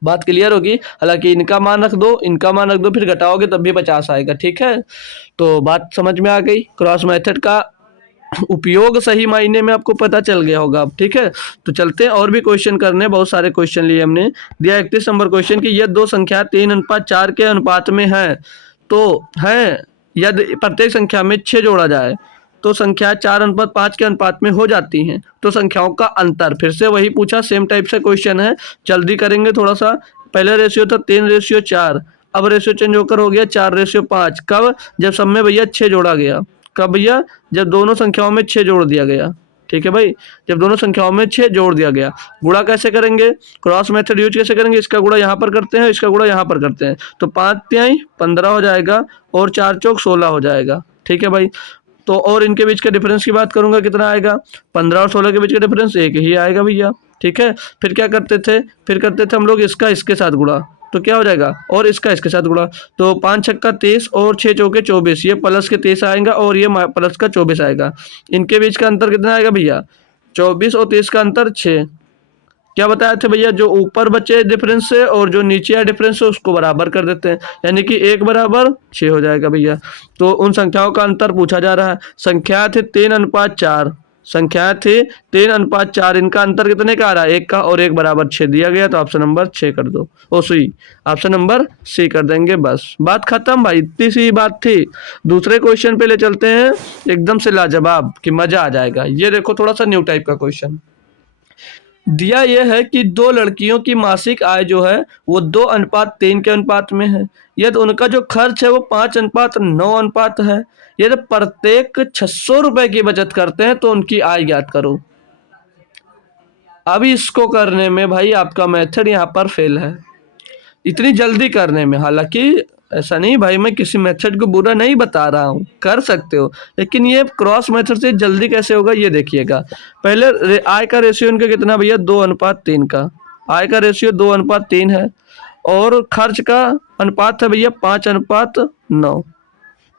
बात क्लियर होगी। हालांकि इनका मान रख दो, इनका मान रख दो, फिर घटाओगे तब भी 50 आएगा, ठीक है। तो बात समझ में आ गई, क्रॉस मेथड का उपयोग सही मायने में आपको पता चल गया होगा अब, ठीक है। तो चलते हैं और भी क्वेश्चन करने, बहुत सारे क्वेश्चन लिए हमने। दिया 31 नंबर क्वेश्चन कि यह दो संख्या 3:4 के अनुपात में है, तो है यदि प्रत्येक संख्या में 6 जोड़ा जाए तो संख्या 4:5 के अनुपात में हो जाती हैं, तो संख्याओं का अंतर। फिर से वही पूछा, सेम टाइप से क्वेश्चन है, जल्दी करेंगे थोड़ा सा। पहले रेशियो था 3:4, अब रेशियो चेंज होकर हो गया 4:5। कब, जब सब में भैया 6 जोड़ा गया। कब भैया, जब दोनों संख्याओं में 6 जोड़ दिया गया, ठीक है भाई। जब दोनों संख्याओं में 6 जोड़ दिया गया। गुणा कैसे करेंगे, क्रॉस मेथड यूज कैसे करेंगे, इसका गुणा यहाँ पर करते हैं, इसका गुणा यहाँ पर करते हैं, तो 5 तिहाई 15 हो जाएगा और 4 चौक 16 हो जाएगा, ठीक है भाई। तो और इनके बीच के डिफरेंस की बात करूंगा, कितना आएगा, 15 और 16 के बीच का डिफरेंस 1 ही आएगा भैया, ठीक है। फिर क्या करते थे, फिर करते थे हम लोग इसका इसके साथ गुणा, तो क्या हो जाएगा, और इसका इसके साथ गुणा, तो 5 छक्का 23 और 6 चौके 24, ये प्लस के 23 आएगा और ये प्लस का 24 आएगा। इनके बीच का अंतर कितना आएगा भैया, 24 और 23 का अंतर 6। क्या बताया थे भैया, जो ऊपर बचे डिफरेंस से और जो नीचे या डिफरेंस से उसको बराबर कर देते हैं, यानी कि 1 बराबर 6 हो जाएगा भैया। तो उन संख्याओं का अंतर पूछा जा रहा है। संख्या थे 3:4, संख्या थे 3:4, इनका अंतर कितने का आ रहा है, 1 का, और 1 बराबर 6 दिया गया, तो ऑप्शन नंबर 6 कर दो, ओ सी, ऑप्शन नंबर सी कर देंगे। बस बात खत्म भाई, इतनी सी बात थी। दूसरे क्वेश्चन पे ले चलते हैं, एकदम से लाजवाब कि मजा आ जाएगा। ये देखो थोड़ा सा न्यू टाइप का क्वेश्चन दिया। यह है कि दो लड़कियों की मासिक आय जो है वो 2:3 के अनुपात में है, यदि उनका जो खर्च है वो 5:9 अनुपात है। यदि प्रत्येक 600 रुपए की बचत करते हैं तो उनकी आय ज्ञात करो। अभी इसको करने में भाई आपका मेथड यहाँ पर फेल है, इतनी जल्दी करने में। हालांकि ऐसा नहीं भाई, मैं किसी मेथड को बुरा नहीं बता रहा हूँ, कर सकते हो, लेकिन ये क्रॉस मेथड से जल्दी कैसे होगा ये देखिएगा। पहले आय का रेशियो इनका कितना भैया, 2:3 का। आय का रेशियो 2:3 है और खर्च का अनुपात है भैया 5:9।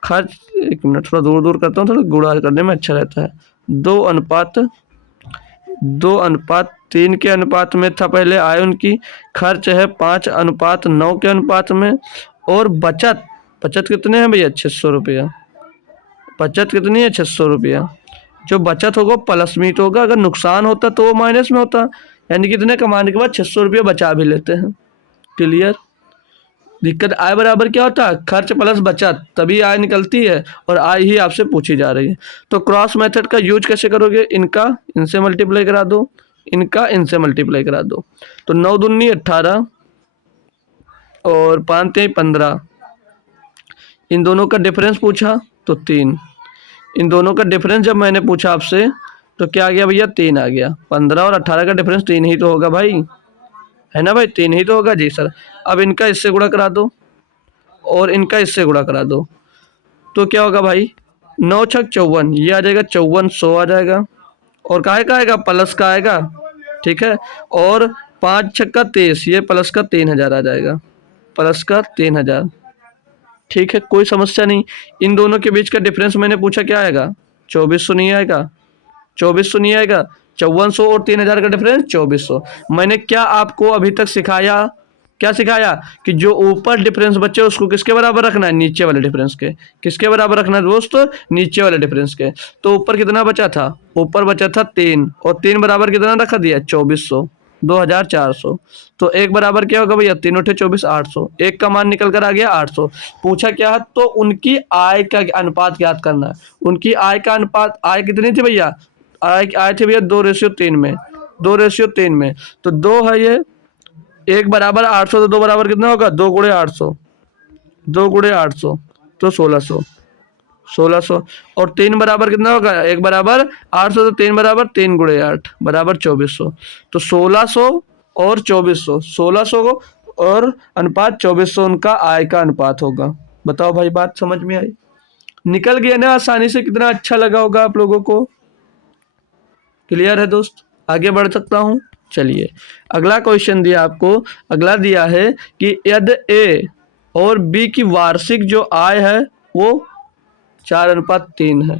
खर्च, एक मिनट थोड़ा दूर दूर करता हूँ, थोड़ा गुणा करने में अच्छा रहता है। 2:3 के अनुपात में था पहले आय उनकी, खर्च है 5:9 के अनुपात में, और बचत, बचत कितने हैं भैया, 600 रुपया। बचत कितनी है, 600 रुपया। जो बचत होगा प्लस में तो होगा, अगर नुकसान होता तो वो माइनस में होता, यानी कितने कमाने के बाद 600 रुपया बचा भी लेते हैं। क्लियर। दिक्कत आय बराबर क्या होता है, खर्च प्लस बचत, तभी आय निकलती है, और आय ही आपसे पूछी जा रही है। तो क्रॉस मेथड का यूज कैसे करोगे, इनका इनसे मल्टीप्लाई करा दो, इनका इनसे मल्टीप्लाई करा दो, तो 9 दूनी 18 और 5 तिहाई 15। इन दोनों का डिफरेंस पूछा तो 3। इन दोनों का डिफरेंस जब मैंने पूछा आपसे तो क्या आ गया भैया, 3 आ गया। 15 और 18 का डिफरेंस 3 ही तो होगा भाई, है ना भाई, 3 ही तो होगा। जी सर। अब इनका इससे गुणा करा दो और इनका इससे गुणा करा दो, तो क्या होगा भाई, 9 छक 54, ये आ जाएगा 5400 आ जाएगा। और काहे का आएगा, प्लस का आएगा, ठीक है। और 5 छक्का 23, ये प्लस का 3000 आ जाएगा, प्लस का 3000, ठीक है, कोई समस्या नहीं। इन दोनों के बीच का डिफरेंस मैंने पूछा क्या आएगा, 2400 नहीं आएगा, 2400 नहीं आएगा, 5400 और 3000 का डिफरेंस 2400। मैंने क्या आपको अभी तक सिखाया, क्या सिखाया कि जो ऊपर डिफरेंस बचे उसको किसके बराबर रखना है, नीचे वाले डिफरेंस के। किसके बराबर रखना है दोस्त, नीचे वाले डिफरेंस के। तो ऊपर कितना बचा था, ऊपर बचा था 3, और 3 बराबर कितना रखा दिया, 2400, 2400। तो एक बराबर क्या होगा भैया, 3 उठे 24, 800। एक का मान निकल कर आ गया 800। पूछा क्या है, तो उनकी आय का अनुपात ज्ञात करना है। उनकी आय का अनुपात, आय कितनी थी भैया, आए थे भैया 2:3 में, 2:3 में। तो 2 है ये, एक बराबर 800, तो 2 बराबर कितना होगा, 2 गुणे 800, 2 गुणे 800 तो 1600, 1600। और 3 बराबर कितना होगा, एक बराबर 800, तो 3 बराबर 3 गुणे 8 बराबर 2400। तो 1600 और 2400, 1600 और अनुपात 2400 उनका आय का अनुपात होगा। बताओ भाई, बात समझ में आई, निकल गया ना आसानी से, कितना अच्छा लगा होगा आप लोगों को। क्लियर है दोस्त, आगे बढ़ सकता हूँ। चलिए अगला क्वेश्चन दिया आपको, अगला दिया है कि यदि ए और बी की वार्षिक जो आय है वो 4:3 है,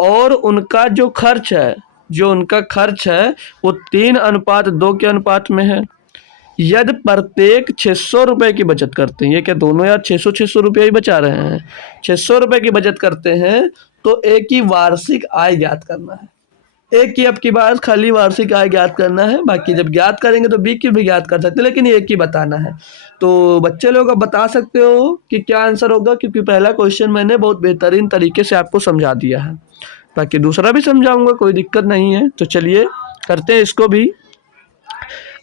और उनका जो खर्च है, जो उनका खर्च है वो 3:2 के अनुपात में है। यदि प्रत्येक 600 रुपए की बचत करते हैं, ये क्या दोनों यार 600 रुपया ही बचा रहे हैं, 600 रुपए की बचत करते हैं, तो ए की वार्षिक आय ज्ञात करना है। एक की अब की बार खाली वार्षिक आय ज्ञात करना है, बाकी जब ज्ञात करेंगे तो बी की भी ज्ञात कर सकते हैं, लेकिन एक ही बताना है। तो बच्चे लोग अब बता सकते हो कि क्या आंसर होगा, क्योंकि पहला क्वेश्चन मैंने बहुत बेहतरीन तरीके से आपको समझा दिया है, बाकी दूसरा भी समझाऊंगा, कोई दिक्कत नहीं है। तो चलिए करते हैं इसको भी।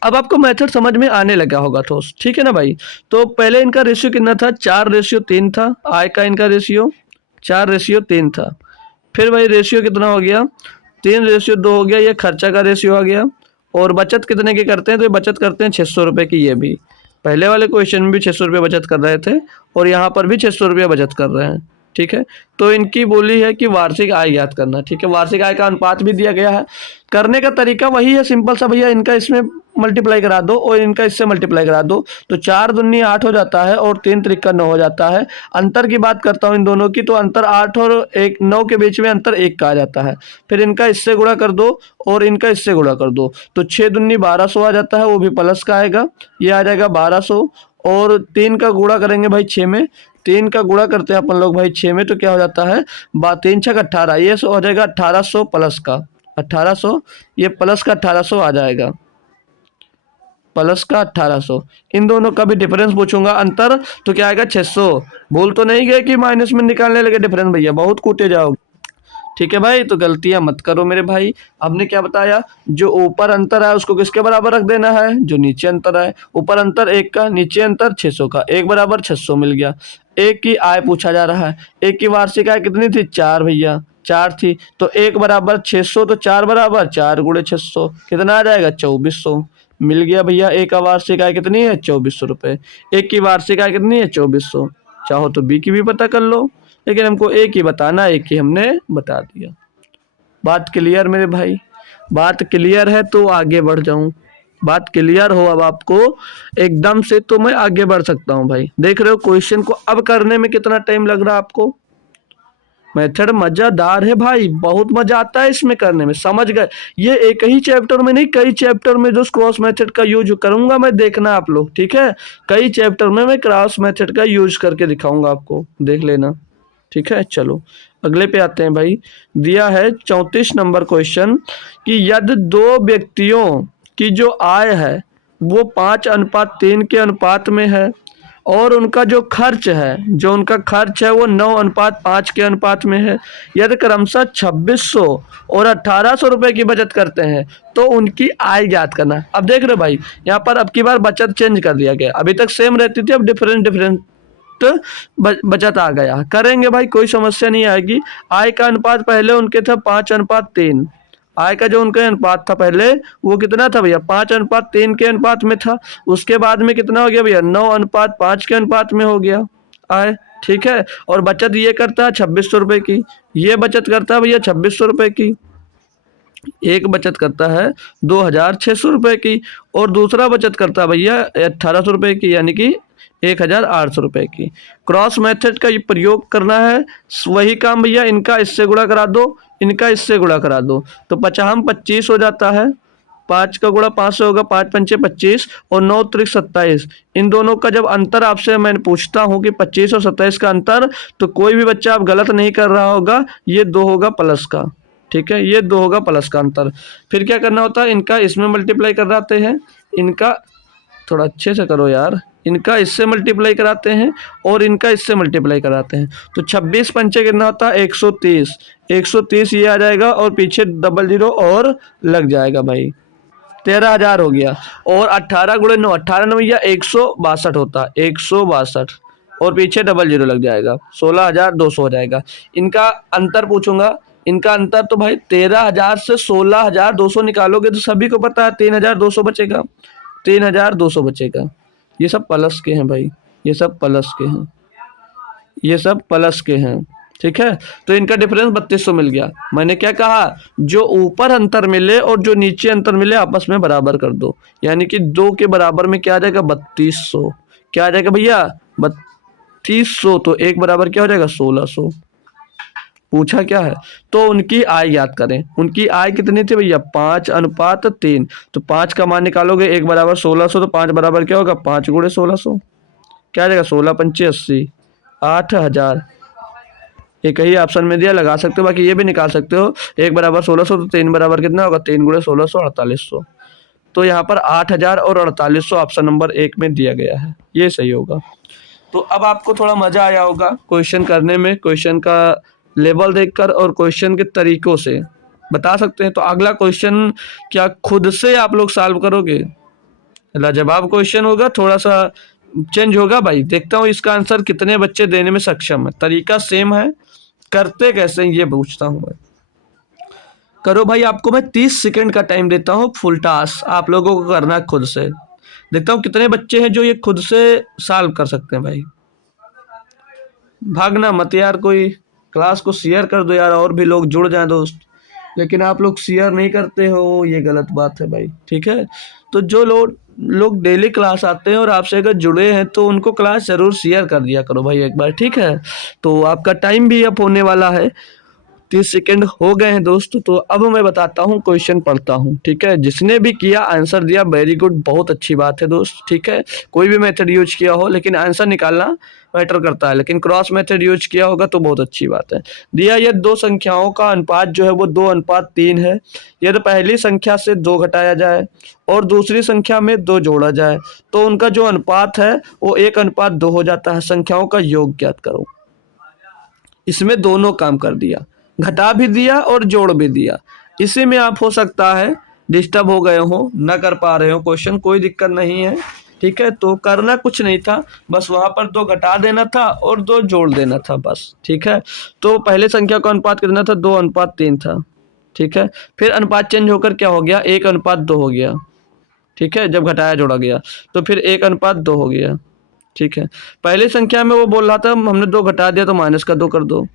अब आपको मेथड समझ में आने लगा होगा तो ठीक है ना भाई। तो पहले इनका रेशियो कितना था, 4:3 था, आय का इनका रेशियो 4:3 था। फिर भाई रेशियो कितना हो गया, 3:2 हो गया, ये खर्चा का रेशियो आ गया। और बचत कितने की करते हैं, तो ये बचत करते हैं 600 रुपये की। ये भी पहले वाले क्वेश्चन में भी 600 रुपये बचत कर रहे थे, और यहाँ पर भी 600 रुपये बचत कर रहे हैं, ठीक है। तो इनकी बोली है कि वार्षिक आय ज्ञात करना, ठीक है। वार्षिक आय का अनुपात भी दिया गया है, करने का तरीका वही है, सिंपल सा भैया, इनका इसमें मल्टीप्लाई करा दो और इनका इससे मल्टीप्लाई करा दो, तो 4 दूनी 8 हो जाता है और 3 त्रिका 9 हो जाता है। अंतर की बात करता हूँ इन दोनों की, तो अंतर 8 और 9 के बीच में अंतर 1 का आ जाता है। फिर इनका इससे गुणा कर दो और इनका इससे गुणा कर दो, तो 6 दूनी 1200 आ जाता है, वो भी प्लस का आएगा, ये आ जाएगा 1200। और 3 का गुणा करेंगे भाई 6 में, 3 का गुणा करते हैं अपन लोग भाई 6 में, तो क्या हो जाता है, 3 छक 18, ये हो जाएगा 1800 प्लस का 1800, ये प्लस का 1800 आ जाएगा, प्लस का 1800। इन दोनों का भी डिफरेंस पूछूंगा, अंतर तो क्या आएगा 600। भूल तो नहीं गए कि माइनस में निकालने लगे डिफरेंस, भैया बहुत कूटे जाओगे, ठीक है भाई। तो गलतियां मत करो मेरे भाई। हमने क्या बताया, जो ऊपर अंतर है उसको किसके बराबर रख देना है, जो नीचे अंतर है। ऊपर अंतर 1 का, नीचे अंतर 600 का, 1 बराबर 600 मिल गया। एक की आय पूछा जा रहा है, एक की वार्षिक आय कितनी थी, 4 भैया, 4 थी, तो 1 बराबर 600, तो 4 बराबर 4 गुणे 600 कितना आ जाएगा, 2400 मिल गया भैया। एक का वार्षिक आय कितनी है, 2400 रुपये। एक की वार्षिक आय कितनी है, 2400। चाहो तो बी की भी पता कर लो, लेकिन हमको एक ही बताना, एक ही हमने बता दिया। बात क्लियर मेरे भाई, बात क्लियर है तो आगे बढ़ जाऊं, बात क्लियर हो अब आपको एकदम से, तो मैं आगे बढ़ सकता हूं भाई। देख रहे हो क्वेश्चन को अब करने में कितना टाइम लग रहा है आपको। मेथड मजेदार है भाई, बहुत मजा आता है इसमें करने में, समझ गए। ये एक ही चैप्टर में नहीं, कई चैप्टर में जो क्रॉस मेथड का यूज करूंगा मैं, देखना आप लोग, ठीक है। कई चैप्टर में मैं क्रॉस मेथड का यूज करके दिखाऊंगा आपको, देख लेना, ठीक है। चलो अगले पे आते हैं भाई। दिया है 34 नंबर क्वेश्चन कि यदि 2 व्यक्तियों की जो आय है वो 5:3 के अनुपात में है, और उनका जो खर्च है, जो उनका खर्च है वो 9:5 के अनुपात में है। यदि क्रमशः 2600 और 1800 रुपए की बचत करते हैं, तो उनकी आय ज्ञात करना। अब देख रहे भाई, यहाँ पर अब की बार बचत चेंज कर दिया गया, अभी तक सेम रहती थी, अब डिफरेंट बचत आ गया। करेंगे भाई, कोई समस्या नहीं आएगी। आय का अनुपात पहले उनके था 5:3, आय का जो उनका अनुपात था पहले वो कितना था भैया, 5:3 के अनुपात में था। उसके बाद में कितना हो गया भैया, 9:5 के अनुपात में हो गया आय, ठीक है। और बचत ये करता है 2600 रुपये की, ये बचत करता है भैया 2600 रुपये की, एक बचत करता है 2600 रुपये की, और दूसरा बचत करता है भैया 1800 रुपये की, यानी कि 1800 रुपये की। क्रॉस मेथड का ये प्रयोग करना है, वही काम भैया, इनका इससे गुणा करा दो, इनका इससे गुणा करा दो, तो 25 हो जाता है, 5 का गुणा 5 से होगा, 5 पंचे 25 और 9 त्रिक 27। इन दोनों का जब अंतर आपसे मैं पूछता हूँ कि 25 और 27 का अंतर, तो कोई भी बच्चा आप गलत नहीं कर रहा होगा, ये 2 होगा प्लस का, ठीक है, ये 2 होगा प्लस का अंतर। फिर क्या करना होता है, इनका इसमें मल्टीप्लाई कराते हैं, इनका थोड़ा अच्छे से करो यार, इनका इससे मल्टीप्लाई कराते हैं और इनका इससे मल्टीप्लाई कराते हैं, तो 26 पंचे कितना होता है 130, 130 ये आ जाएगा और पीछे डबल जीरो और लग जाएगा भाई, 13,000 हो गया। और 18 गुणे 9, 18 9 भैया 162 होता है, 162 और पीछे डबल जीरो लग जाएगा, 16,200 हो जाएगा। इनका अंतर पूछूंगा, इनका अंतर तो भाई 13,000 से 16,200 निकालोगे तो सभी को पता है 3,200 बचेगा, 3,200 बचेगा। ये सब प्लस के हैं भाई, ये सब प्लस के हैं, ये सब प्लस के हैं, ठीक है। तो इनका डिफरेंस 3200 मिल गया। मैंने क्या कहा, जो ऊपर अंतर मिले और जो नीचे अंतर मिले आपस में बराबर कर दो, यानी कि 2 के बराबर में क्या आ जाएगा 3200, क्या आ जाएगा भैया 3200, तो एक बराबर क्या हो जाएगा 1600। पूछा क्या है, तो उनकी आय याद करें, उनकी आय कितनी थी भैया 5:3, तो 5 का मान निकालोगे, एक बराबर 1600, तो 5 बराबर क्या होगा 5 गुणे 1600, क्या आ जाएगा 16 पंचे 80, 8,000। एक ही ऑप्शन में दिया, लगा सकते हो, बाकी ये भी निकाल सकते हो, एक बराबर 1600, तो 3 बराबर कितना होगा 3 गुणे 1600 4800, तो यहाँ पर 8,000 और 4800 ऑप्शन नंबर 1 में दिया गया है, ये सही होगा। तो अब आपको थोड़ा मजा आया होगा क्वेश्चन करने में, क्वेश्चन का लेवल देखकर और क्वेश्चन के तरीकों से बता सकते हैं। तो अगला क्वेश्चन क्या खुद से आप लोग सॉल्व करोगे, लाजवाब क्वेश्चन होगा, थोड़ा सा चेंज होगा भाई, देखता हूँ इसका आंसर कितने बच्चे देने में सक्षम है। तरीका सेम है, करते कैसे ये पूछता हूँ मैं। करो भाई, आपको मैं 30 सेकंड का टाइम देता हूँ, फुल टास्क आप लोगों को करना है खुद से। देखता हूँ कितने बच्चे हैं जो ये खुद से सॉल्व कर सकते हैं भाई। भागना मत यार, कोई क्लास को शेयर कर दो यार, और भी लोग जुड़ जाएं दोस्त, लेकिन आप लोग शेयर नहीं करते हो, ये गलत बात है भाई, ठीक है। तो जो लोग डेली क्लास आते हैं और आपसे अगर जुड़े हैं तो उनको क्लास ज़रूर शेयर कर दिया करो भाई एक बार, ठीक है। तो आपका टाइम भी अब होने वाला है, 30 सेकंड हो गए हैं दोस्त। तो अब मैं बताता हूँ, क्वेश्चन पढ़ता हूँ, ठीक है। जिसने भी किया आंसर दिया वेरी गुड, बहुत अच्छी बात है दोस्त, ठीक है। कोई भी मेथड यूज किया हो लेकिन आंसर निकालना मैटर करता है, लेकिन क्रॉस मेथड यूज किया होगा तो बहुत अच्छी बात है। दिया ये दो संख्याओं का अनुपात जो है वो 2:3 है। यदि पहली संख्या से 2 घटाया जाए और दूसरी संख्या में 2 जोड़ा जाए तो उनका जो अनुपात है वो 1:2 हो जाता है। संख्याओं का योग ज्ञात करो। इसमें दोनों काम कर दिया, घटा भी दिया और जोड़ भी दिया। इसी में आप हो सकता है डिस्टर्ब हो गए हो, ना कर पा रहे हो क्वेश्चन, कोई दिक्कत नहीं है, ठीक है। तो करना कुछ नहीं था, बस वहां पर 2 घटा देना था और 2 जोड़ देना था बस, ठीक है। तो पहले संख्या का अनुपात कितना था 2:3 था, ठीक है। फिर अनुपात चेंज होकर क्या हो गया 1:2 हो गया, ठीक है। जब घटाया जोड़ा गया तो फिर 1:2 हो गया, ठीक है। पहली संख्या में वो बोल रहा था हमने 2 घटा दिया तो -2 कर दो,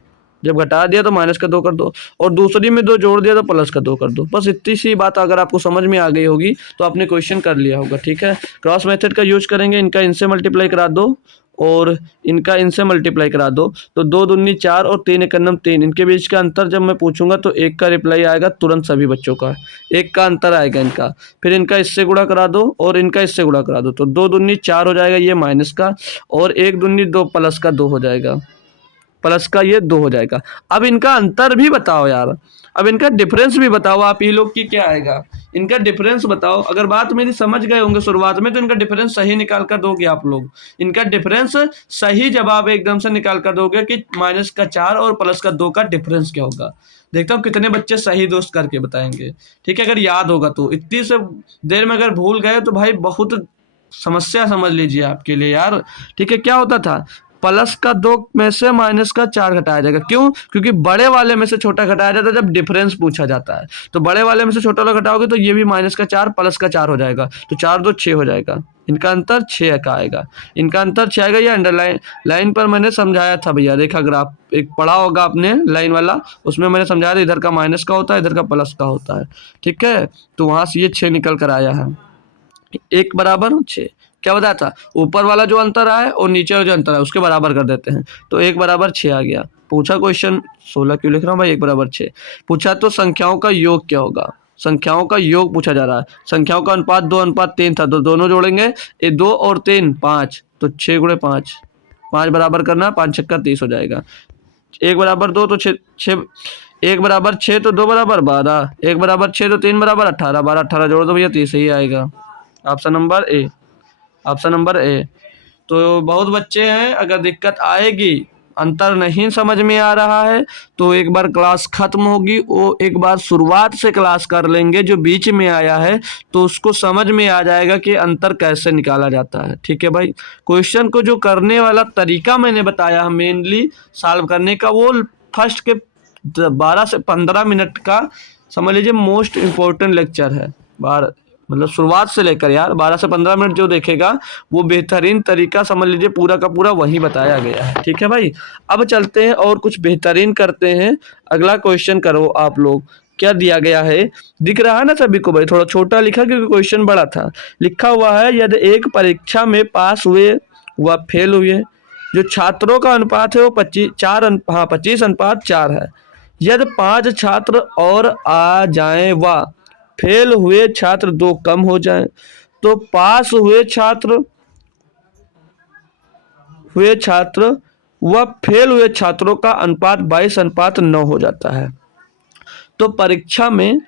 जब घटा दिया तो -2 कर दो, और दूसरी में 2 जोड़ दिया तो +2 कर दो। बस इतनी सी बात अगर आपको समझ में आ गई होगी तो आपने क्वेश्चन कर लिया होगा, ठीक है। क्रॉस मेथड का यूज करेंगे, इनका इनसे मल्टीप्लाई करा दो और इनका इनसे मल्टीप्लाई करा दो, तो 2 दूनी 4 और 3 एकम 3, इनके बीच का अंतर जब मैं पूछूंगा तो 1 का रिप्लाई आएगा तुरंत सभी बच्चों का, 1 का अंतर आएगा इनका। फिर इनका इससे गुणा करा दो और इनका इससे गुणा करा दो, तो 2 दूनी 4 हो जाएगा ये माइनस का, और 1 दूनी 2 प्लस का 2 हो जाएगा, प्लस का ये 2 हो जाएगा। अब इनका अंतर भी बताओ यार, अब इनका डिफरेंस भी बताओ आप, ये लोग की क्या आएगा, इनका डिफरेंस बताओ। अगर बात मेरी समझ गए होंगे शुरुआत में तो इनका डिफरेंस सही निकाल कर दोगे आप लोग, इनका डिफरेंस सही जवाब एकदम से निकाल कर दोगे कि -4 और +2 का डिफरेंस क्या होगा। देखता हूँ कितने बच्चे सही दोस्त करके बताएंगे, ठीक है। अगर याद होगा तो, इतनी से देर में अगर भूल गए तो भाई बहुत समस्या समझ लीजिए आपके लिए यार, ठीक है। क्या होता था प्लस का 2 में से माइनस का 4 घटाया जाएगा। क्यों? क्योंकि बड़े वाले में से छोटा घटाया जाता है जब डिफरेंस पूछा जाता है। तो बड़े वाले में से छोटा वाला घटाओगे तो ये भी माइनस का 4 प्लस का 4 हो जाएगा, तो 4 2 6 हो जाएगा। इनका अंतर 6 का आएगा। इनका अंतर 6 आएगा। ये अंडरलाइन लाइन पर मैंने समझाया था भैया, रेखा ग्राफ एक पढ़ा होगा आपने लाइन वाला, उसमें मैंने समझाया था इधर का माइनस का होता है, इधर का प्लस का होता है। ठीक है, तो वहां से ये 6 निकल कर आया है। 1 बराबर 6। क्या बताया था? ऊपर वाला जो अंतर है और नीचे वाला जो अंतर है उसके बराबर कर देते हैं, तो 1 बराबर 6 आ गया। पूछा क्वेश्चन 16 क्यों लिख रहा हूँ भाई, 1 बराबर 6 पूछा तो संख्याओं का योग क्या होगा? संख्याओं का योग पूछा जा रहा है। संख्याओं का अनुपात 2:3 था, तो दोनों जोड़ेंगे, ये 2 और 3 5, तो 6 गुणे 5, 5 बराबर करना, 5 छक्का 30 हो जाएगा। 1 बराबर 2 तो 6, 1 बराबर 6 तो 2 बराबर 12, 1 बराबर 6 तो 3 बराबर 18, 12 18 जोड़ दो भैया 30 ही आएगा। Option number A, option number A. तो बहुत बच्चे हैं, अगर दिक्कत आएगी, अंतर नहीं समझ में आ रहा है तो एक बार क्लास खत्म होगी, वो एक बार शुरुआत से क्लास कर लेंगे, जो बीच में आया है तो उसको समझ में आ जाएगा कि अंतर कैसे निकाला जाता है। ठीक है भाई, क्वेश्चन को जो करने वाला तरीका मैंने बताया मेनली सॉल्व करने का, वो फर्स्ट के 12 से 15 मिनट का समझ लीजिए मोस्ट इम्पोर्टेंट लेक्चर है। मतलब शुरुआत से लेकर यार 12 से 15 मिनट जो देखेगा वो बेहतरीन तरीका समझ लीजिए पूरा का पूरा वही बताया गया है। ठीक है भाई, अब चलते हैं और कुछ बेहतरीन करते हैं। अगला क्वेश्चन करो आप लोग, क्या दिया गया है दिख रहा है ना सभी को भाई? थोड़ा छोटा लिखा क्योंकि क्वेश्चन बड़ा था। लिखा हुआ है यदि एक परीक्षा में पास हुए व फेल हुए, जो छात्रों का अनुपात है वो 25:4 है। यदि 5 छात्र और आ जाएं व फेल हुए छात्र 2 कम हो जाएं, तो पास हुए छात्र व फेल हुए छात्रों का अनुपात 22:9 हो जाता है। तो परीक्षा में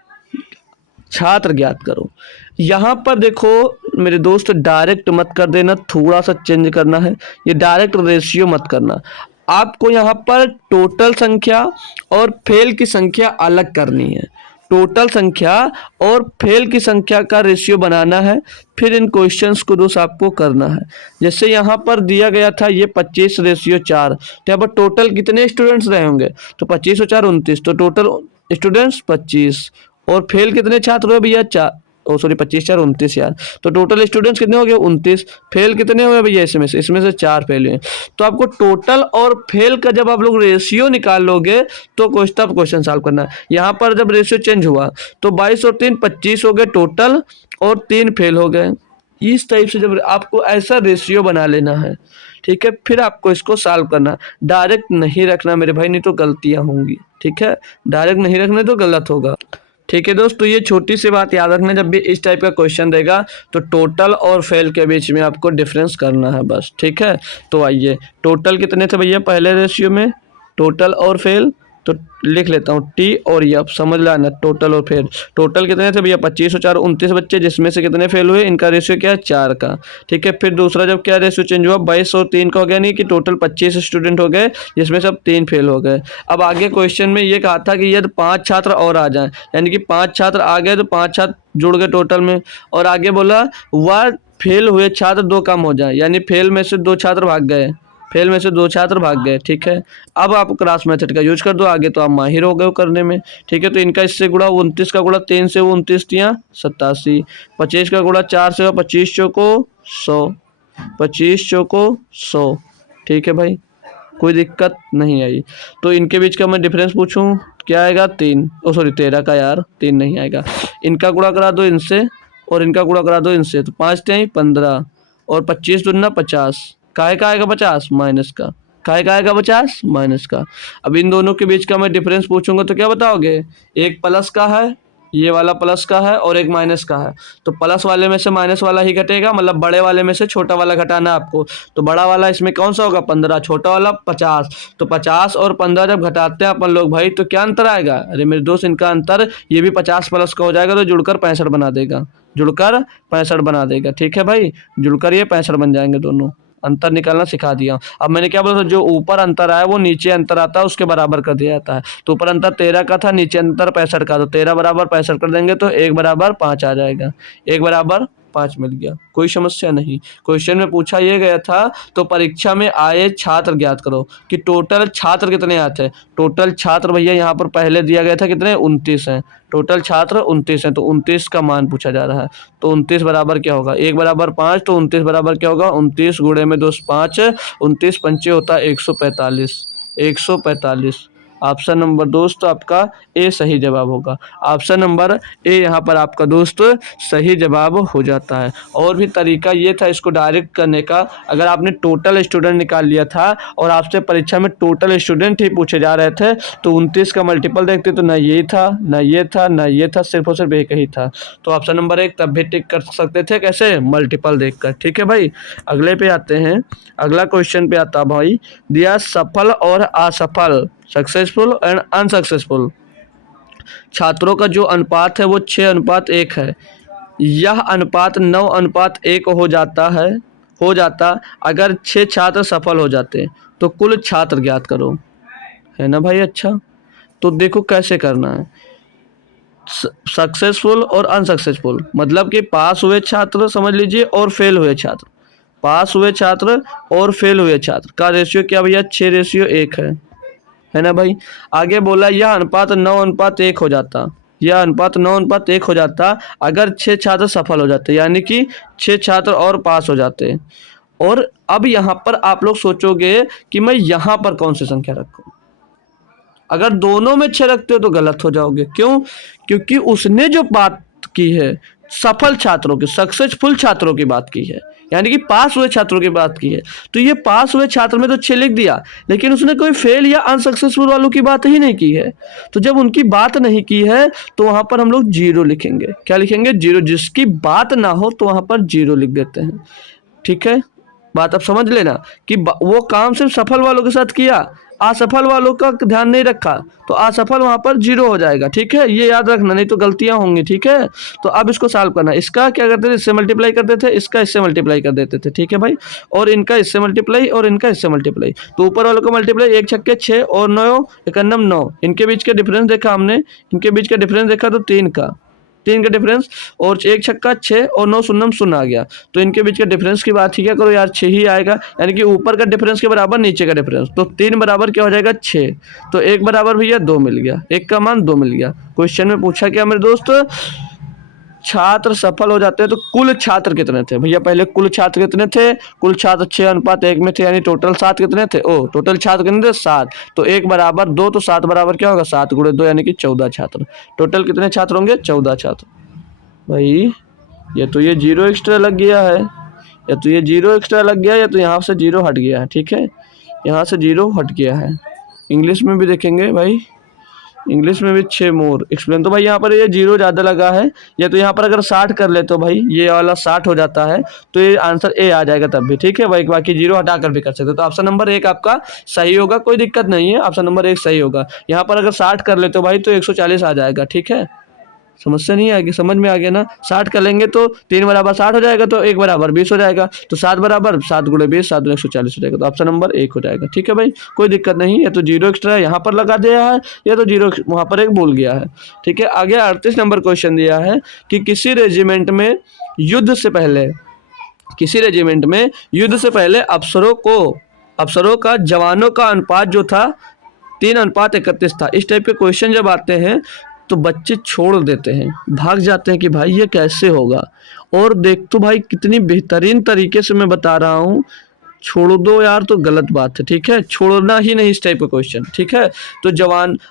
छात्र ज्ञात करो। यहाँ पर देखो मेरे दोस्त, डायरेक्ट मत कर देना, थोड़ा सा चेंज करना है, ये डायरेक्ट रेशियो मत करना। आपको यहाँ पर टोटल संख्या और फेल की संख्या अलग करनी है। टोटल संख्या और फेल की संख्या का रेशियो बनाना है, फिर इन क्वेश्चंस को दोस्त आपको करना है। जैसे यहाँ पर दिया गया था ये 25:4, तो यहाँ पर टोटल कितने स्टूडेंट्स रहे होंगे? तो 25 और 4 29, तो टोटल स्टूडेंट्स 25, और फेल कितने छात्र हुए भैया? 4, 25 4 29 यार, तो टोटल स्टूडेंट्स कितने हो गए? 29। फेल कितने हुए भैया? इसमें से 4 फेल हुए। तो आपको टोटल और फेल का जब आप लोग रेशियो निकाल लोगे तो क्वेश्चन सॉल्व करना है। यहाँ पर जब रेशियो चेंज हुआ तो 22 और 3 25 हो गए टोटल, और 3 फेल हो गए। इस टाइप से जब आपको ऐसा रेशियो बना लेना है, ठीक है, फिर आपको इसको सॉल्व करना। डायरेक्ट नहीं रखना मेरे भाई, नहीं तो गलतियां होंगी। ठीक है, डायरेक्ट नहीं रखना तो गलत होगा। ठीक है दोस्त, तो ये छोटी सी बात याद रखना, जब भी इस टाइप का क्वेश्चन देगा तो टोटल और फेल के बीच में आपको डिफरेंस करना है बस। ठीक है, तो आइए, टोटल कितने थे भैया पहले रेशियो में? टोटल और फेल, तो लिख लेता हूँ टी और एफ, समझ लाना, टोटल और फेल। टोटल कितने थे भैया? 25 और 4 29 बच्चे, जिसमें से कितने फेल हुए? इनका रेशियो क्या है? 4 का। ठीक है, फिर दूसरा जब क्या रेशियो चेंज हुआ? 22 और 3 का हो गया, नहीं कि टोटल 25 स्टूडेंट हो गए जिसमें से अब 3 फेल हो गए। अब आगे क्वेश्चन में ये कहा था कि यदि 5 छात्र और आ जाएं, यानी कि 5 छात्र आ गए तो 5 छात्र जुड़ गए टोटल में, और आगे बोला वह फेल हुए छात्र 2 कम हो जाए, यानी फेल में से 2 छात्र भाग गए, फेल में से 2 छात्र भाग गए। ठीक है, अब आप क्रॉस मेथड का यूज कर दो, आगे तो आप माहिर हो गए हो करने में। ठीक है, तो इनका इससे गुणा 29 का गुणा 3 से 29 तियां 87, 25 का गुणा 4 से 25 चौको 100, 25 चौको 100। ठीक है भाई, कोई दिक्कत नहीं आई। तो इनके बीच का मैं डिफरेंस पूछूं, क्या आएगा? 3, 13 का यार, 3 नहीं आएगा। इनका गुणा करा दो इनसे और इनका गुणा करा दो इनसे, तो 5 3 15 और 25 दूना 50। काहे का आएगा 50? माइनस का। काहे का आएगा 50? माइनस का। अब इन दोनों के बीच का मैं डिफरेंस पूछूंगा तो क्या बताओगे? एक प्लस का है, ये वाला प्लस का है, और एक माइनस का है, तो प्लस वाले में से माइनस वाला ही घटेगा, मतलब बड़े वाले में से छोटा वाला घटाना है आपको। तो बड़ा वाला इसमें कौन सा होगा? 15, छोटा वाला 50। तो 50 और 15 जब घटाते हैं अपन लोग भाई, तो क्या अंतर आएगा? अरे मेरे दोस्त, इनका अंतर ये भी 50 प्लस का हो जाएगा, तो जुड़कर 65 बना देगा, जुड़कर 65 बना देगा। ठीक है भाई, जुड़कर ये 65 बन जाएंगे दोनों। अंतर निकालना सिखा दिया। अब मैंने क्या बोला था, जो ऊपर अंतर आया वो नीचे अंतर आता है उसके बराबर कर दिया जाता है। तो ऊपर अंतर 13 का था, नीचे अंतर 65 का, तो 13 बराबर 65 कर देंगे तो 1 बराबर 5 आ जाएगा। 1 बराबर 5 मिल गया, कोई समस्या नहीं। क्वेश्चन में पूछा ये गया था तो परीक्षा में आए छात्र ज्ञात करो कि टोटल छात्र कितने आते हैं। टोटल छात्र भैया यहाँ पर पहले दिया गया था कितने, 29 हैं। टोटल छात्र 29 हैं, तो 29 का मान पूछा जा रहा है। तो 29 बराबर क्या होगा, 1 बराबर 5, तो 29 बराबर क्या होगा, 29 गुणे में 2 5, 29 पंचे होता है 145, 145। ऑप्शन नंबर दोस्त आपका ए सही जवाब होगा। ऑप्शन नंबर ए यहाँ पर आपका दोस्त सही जवाब हो जाता है। और भी तरीका ये था इसको डायरेक्ट करने का, अगर आपने टोटल स्टूडेंट निकाल लिया था और आपसे परीक्षा में टोटल स्टूडेंट ही पूछे जा रहे थे तो 29 का मल्टीपल देखते तो ना ये था ना ये था ना ये था, सिर्फ और सिर्फ एक ही था। तो ऑप्शन नंबर 1 तब भी टिक कर सकते थे, कैसे, मल्टीपल देखकर। ठीक है भाई, अगले पे आते हैं। अगला क्वेश्चन पे आता भाई, दिया सफल और असफल, सक्सेसफुल एंड अनसक्सेसफुल छात्रों का जो अनुपात है वो 6:1 है। यह अनुपात 9:1 हो जाता अगर 6 छात्र सफल हो जाते, तो कुल छात्र ज्ञात करो। है ना भाई, अच्छा तो देखो कैसे करना है। सक्सेसफुल और अनसक्सेसफुल मतलब कि पास हुए छात्र समझ लीजिए और फेल हुए छात्र, पास हुए छात्र और फेल हुए छात्र का रेशियो क्या भैया, 6:1 है ना भाई। आगे बोला यह अनुपात 9:1 हो जाता, यह अनुपात 9:1 हो जाता अगर 6 छात्र सफल हो जाते, यानी कि 6 छात्र और पास हो जाते। और अब यहाँ पर आप लोग सोचोगे कि मैं यहाँ पर कौन सी संख्या रखूं। अगर दोनों में 6 रखते हो तो गलत हो जाओगे। क्यों, क्योंकि उसने जो बात की है सफल छात्रों की, सक्सेसफुल छात्रों की बात की है, यानी कि पास हुए छात्रों की बात की है। तो ये पास हुए छात्र में तो 6 लिख दिया, लेकिन उसने कोई फेल या अनसक्सेसफुल वालों की बात ही नहीं की है। तो जब उनकी बात नहीं की है तो वहां पर हम लोग 0 लिखेंगे। क्या लिखेंगे, 0। जिसकी बात ना हो तो वहां पर 0 लिख देते हैं। ठीक है, बात आप समझ लेना कि वो काम सिर्फ सफल वालों के साथ किया, असफल वालों का ध्यान नहीं रखा, तो असफल वहां पर 0 हो जाएगा। ठीक है, ये याद रखना, नहीं तो गलतियां होंगी। ठीक है, तो अब इसको सॉल्व करना। इसका क्या करते थे, इससे मल्टीप्लाई करते थे, इसका इससे मल्टीप्लाई कर देते थे। ठीक है भाई, और इनका इससे मल्टीप्लाई और इनका इससे मल्टीप्लाई, तो ऊपर वालों को मल्टीप्लाई, 1 छक्के 6 और 9 एकन्नम 9, इनके बीच का डिफरेंस देखा हमने, इनके बीच का डिफरेंस देखा तो 3 का डिफरेंस, और 1 छक्का 6 और 9 शून्यम शून्य आ गया, तो इनके बीच के डिफरेंस की बात ही क्या करो यार, 6 ही आएगा, यानी कि ऊपर का डिफरेंस के बराबर नीचे का डिफरेंस, तो 3 बराबर क्या हो जाएगा, 6। तो 1 बराबर भैया 2 मिल गया, 1 का मान 2 मिल गया। क्वेश्चन में पूछा क्या मेरे दोस्त, छात्र सफल हो जाते हैं तो कुल छात्र कितने थे भैया, पहले कुल छात्र कितने थे, कुल छात्र 6:1 में थे, यानी टोटल 7 कितने थे, टोटल छात्र कितने थे, 7। तो 1 बराबर 2, तो 7 बराबर क्या होगा, 7 गुणे 2 यानी कि 14 छात्र। टोटल कितने छात्र होंगे, 14 छात्र। भाई ये तो ये 0 एक्स्ट्रा लग गया है, या तो ये 0 एक्स्ट्रा लग गया, या तो यहाँ से 0 हट गया है। ठीक है, यहाँ से 0 हट गया है। इंग्लिश में भी देखेंगे भाई, इंग्लिश में भी 6 मोर एक्सप्लेन, तो भाई यहाँ पर ये 0 ज़्यादा लगा है, या तो यहाँ पर अगर 60 कर ले तो भाई ये वाला 60 हो जाता है, तो ये आंसर ए आ जाएगा तब भी। ठीक है भाई, बाकी 0 हटाकर भी कर सकते हो, तो ऑप्शन नंबर 1 आपका सही होगा, कोई दिक्कत नहीं है, ऑप्शन नंबर 1 सही होगा। यहाँ पर अगर 60 कर ले तो भाई तो 140 आ जाएगा। ठीक है, समस्या नहीं आएगी, समझ में आ गया ना। 60 कर लेंगे तो 3 बराबर 60 हो जाएगा, तो 1 बराबर 20 हो जाएगा, तो 7 बराबर 7 गुणे 20, 7 गुणे 140 हो जाएगा, तो ऑप्शन नंबर 1 हो जाएगा। ठीक है भाई, कोई दिक्कत नहीं, या तो 0 एक्स्ट्रा यहाँ पर लगा दिया है, या तो 0 वहाँ पर 1 भूल गया है। ठीक है, आगे 38 नंबर क्वेश्चन दिया है कि किसी रेजिमेंट में युद्ध से पहले अफसरों का जवानों का अनुपात जो था 3:31 था। इस टाइप के क्वेश्चन जब आते हैं तो बच्चे छोड़ देते हैं, भाग जाते हैं कि भाई ये कैसे होगा। और देख तो भाई कितनी बेहतरीन तरीके से मैं बता रहा हूँ, छोड़ दो यार तो गलत बात है। ठीक है, छोड़ना ही नहीं इस टाइप का क्वेश्चन। ठीक है, तो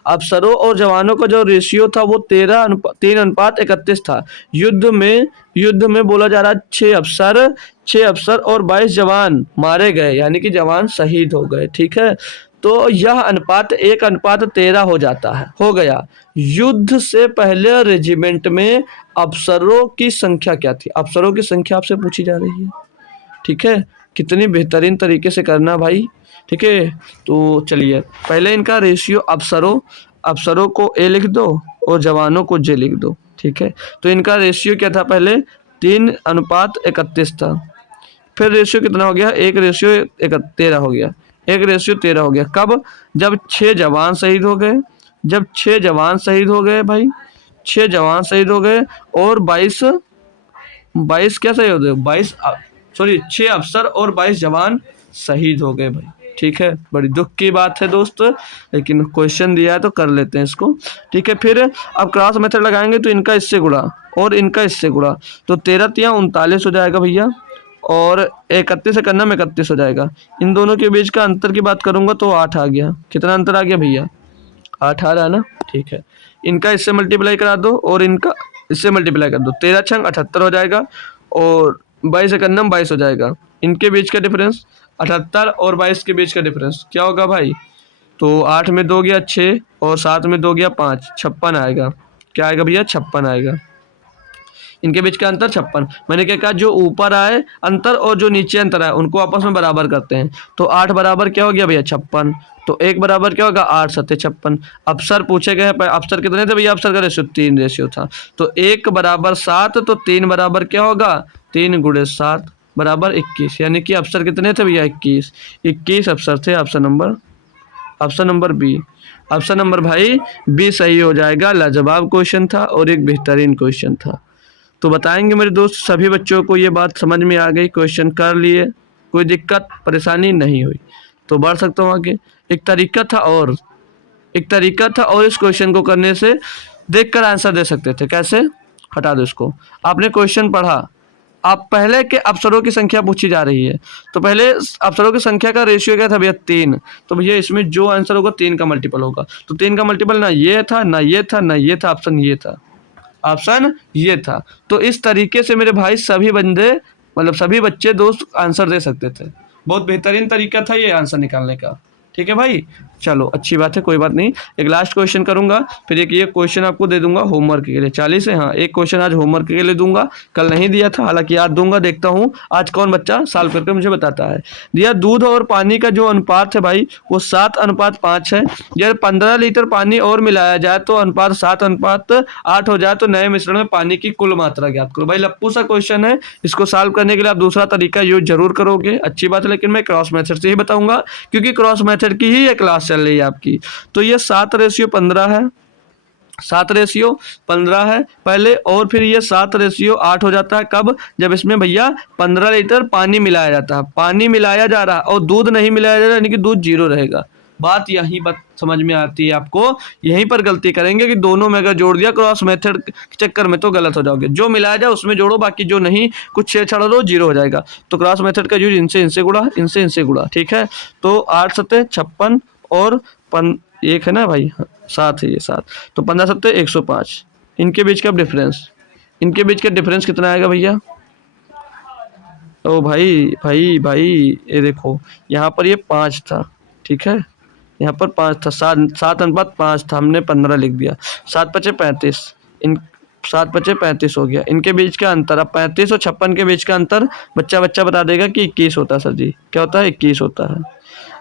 अफसरों और जवानों का जो रेशियो था वो 3:31 था। युद्ध में बोला जा रहा 6 अफसर और 22 जवान मारे गए, यानी कि जवान शहीद हो गए। ठीक है, तो यह अनुपात 1:13 हो गया। युद्ध से पहले रेजिमेंट में अफसरों की संख्या क्या थी, अफसरों की संख्या आपसे पूछी जा रही है। ठीक है, कितनी बेहतरीन तरीके से करना भाई। ठीक है, तो चलिए पहले इनका रेशियो अफसरों को ए लिख दो और जवानों को जे लिख दो। ठीक है, तो इनका रेशियो क्या था, पहले 3:31 था, फिर रेशियो कितना हो गया, 1:13 हो गया, 1:13 हो गया। कब, जब 6 जवान शहीद हो गए, भाई 6 जवान शहीद हो गए और 22 22 क्या सही हो गए, 22 सॉरी 6 अफसर और 22 जवान शहीद हो गए भाई। ठीक है, बड़ी दुख की बात है दोस्त, लेकिन क्वेश्चन दिया है तो कर लेते हैं इसको। ठीक है, फिर अब क्रॉस मेथड लगाएंगे तो इनका इससे गुणा और इनका इससे गुणा, तो 13 तिया 39 हो जाएगा भैया, और 31 से करना में 31 हो जाएगा। इन दोनों के बीच का अंतर की बात करूंगा तो 8 आ गया। कितना अंतर आ गया भैया, 8 आ रहा है ना। ठीक है, इनका इससे मल्टीप्लाई करा दो और इनका इससे मल्टीप्लाई कर दो, 13 छंग 78 हो जाएगा, और 22 एकन्नम 22 हो जाएगा। इनके बीच का डिफरेंस 78 और 22 के बीच का डिफरेंस क्या होगा भाई, तो 8 में 2 गया 6 और 7 में 2 गया 5, 56 आएगा। क्या आएगा भैया, 56 आएगा। इनके बीच का अंतर 56। मैंने क्या कहा, जो ऊपर आए अंतर और जो नीचे अंतर आए उनको आपस में बराबर करते हैं। तो 8 बराबर क्या हो गया भैया, 56। तो 1 बराबर क्या होगा, 8 सत्ते 56। अफसर पूछे गए, अफसर कितने थे भैया, अफसर का रेशियो 3 रेशियो था। तो 1 बराबर 7, तो 3 बराबर क्या होगा, 3 गुणे 7 बराबर 21। यानी कि अफसर कितने थे भैया, 21। 21 अफसर थे। Option number B. Option number भाई बी सही हो जाएगा। लाजवाब क्वेश्चन था और एक बेहतरीन क्वेश्चन था। तो बताएंगे मेरे दोस्त, सभी बच्चों को ये बात समझ में आ गई, क्वेश्चन कर लिए, कोई दिक्कत परेशानी नहीं हुई, तो बढ़ सकता हूँ आगे। एक तरीका था और इस क्वेश्चन को करने से देखकर आंसर दे सकते थे। कैसे, हटा दो इसको। आपने क्वेश्चन पढ़ा, आप पहले के अफसरों की संख्या पूछी जा रही है, तो पहले अफसरों की संख्या का रेशियो क्या था भैया, 3। तो भैया इसमें जो आंसर होगा 3 का मल्टीपल होगा। तो 3 का मल्टीपल ना ये था ना ये था ना ये था, ऑप्शन ये था, ऑप्शन ये था। तो इस तरीके से मेरे भाई सभी बंदे, मतलब सभी बच्चे दोस्त आंसर दे सकते थे। बहुत बेहतरीन तरीका था ये आंसर निकालने का। ठीक है भाई, चलो अच्छी बात है, कोई बात नहीं। एक लास्ट क्वेश्चन करूंगा, फिर एक ये क्वेश्चन आपको दे दूंगा होमवर्क के लिए। 40 है, हाँ एक क्वेश्चन आज होमवर्क के लिए दूंगा, कल नहीं दिया था, हालांकि याद दूंगा। देखता हूँ आज कौन बच्चा सॉल्व करके मुझे बताता है। दिया दूध और पानी का जो अनुपात है भाई वो 7:5 है। यदि 15 लीटर पानी और मिलाया जाए तो अनुपात 7:8 हो जाए, तो नए मिश्रण में पानी की कुल मात्रा ज्ञात करो। भाई लप्पू सा क्वेश्चन है, इसको सॉल्व करने के लिए आप दूसरा तरीका यूज जरूर करोगे, अच्छी बात है, लेकिन मैं क्रॉस मेथड से ही बताऊंगा क्योंकि क्रॉस मेथड की ही ये क्लास चल रही है आपकी। तो ये 7:15 है, 7:15 है पहले, और फिर ये 7:8 हो जाता है। कब, जब इसमें भैया 15 लीटर पानी मिलाया जाता है, पानी मिलाया जा रहा है और दूध नहीं मिलाया जा रहा, यानी कि दूध 0 रहेगा। बात यही बात समझ में आती है आपको, यहीं पर गलती करेंगे कि दोनों में अगर जोड़ दिया क्रॉस मेथड के चक्कर में तो गलत हो जाओगे। जो मिलाया जाए उसमें जोड़ो, बाकी जो नहीं कुछ छेड़छाड़ दो 0 हो जाएगा। तो क्रॉस मेथड का यूज इनसे इनसे गुड़ा, इनसे इनसे गुड़ा। ठीक है, तो 8 सत्ते 56 और एक है ना भाई, 7 है ये 7, तो 15 सत्ते 105। इनके बीच का डिफरेंस, इनके बीच का डिफरेंस कितना आएगा भैया, ओ भाई भाई भाई ये देखो, यहाँ पर ये 5 था। ठीक है, यहाँ पर 5 था, 7:5 था, हमने 15 लिख दिया। 7×5 = 35, इन 7×5 = 35 हो गया। इनके बीच का अंतर, अब 35 और 56 के बीच का अंतर बच्चा बता देगा कि 21 होता है। सर जी क्या होता है, 21 होता है।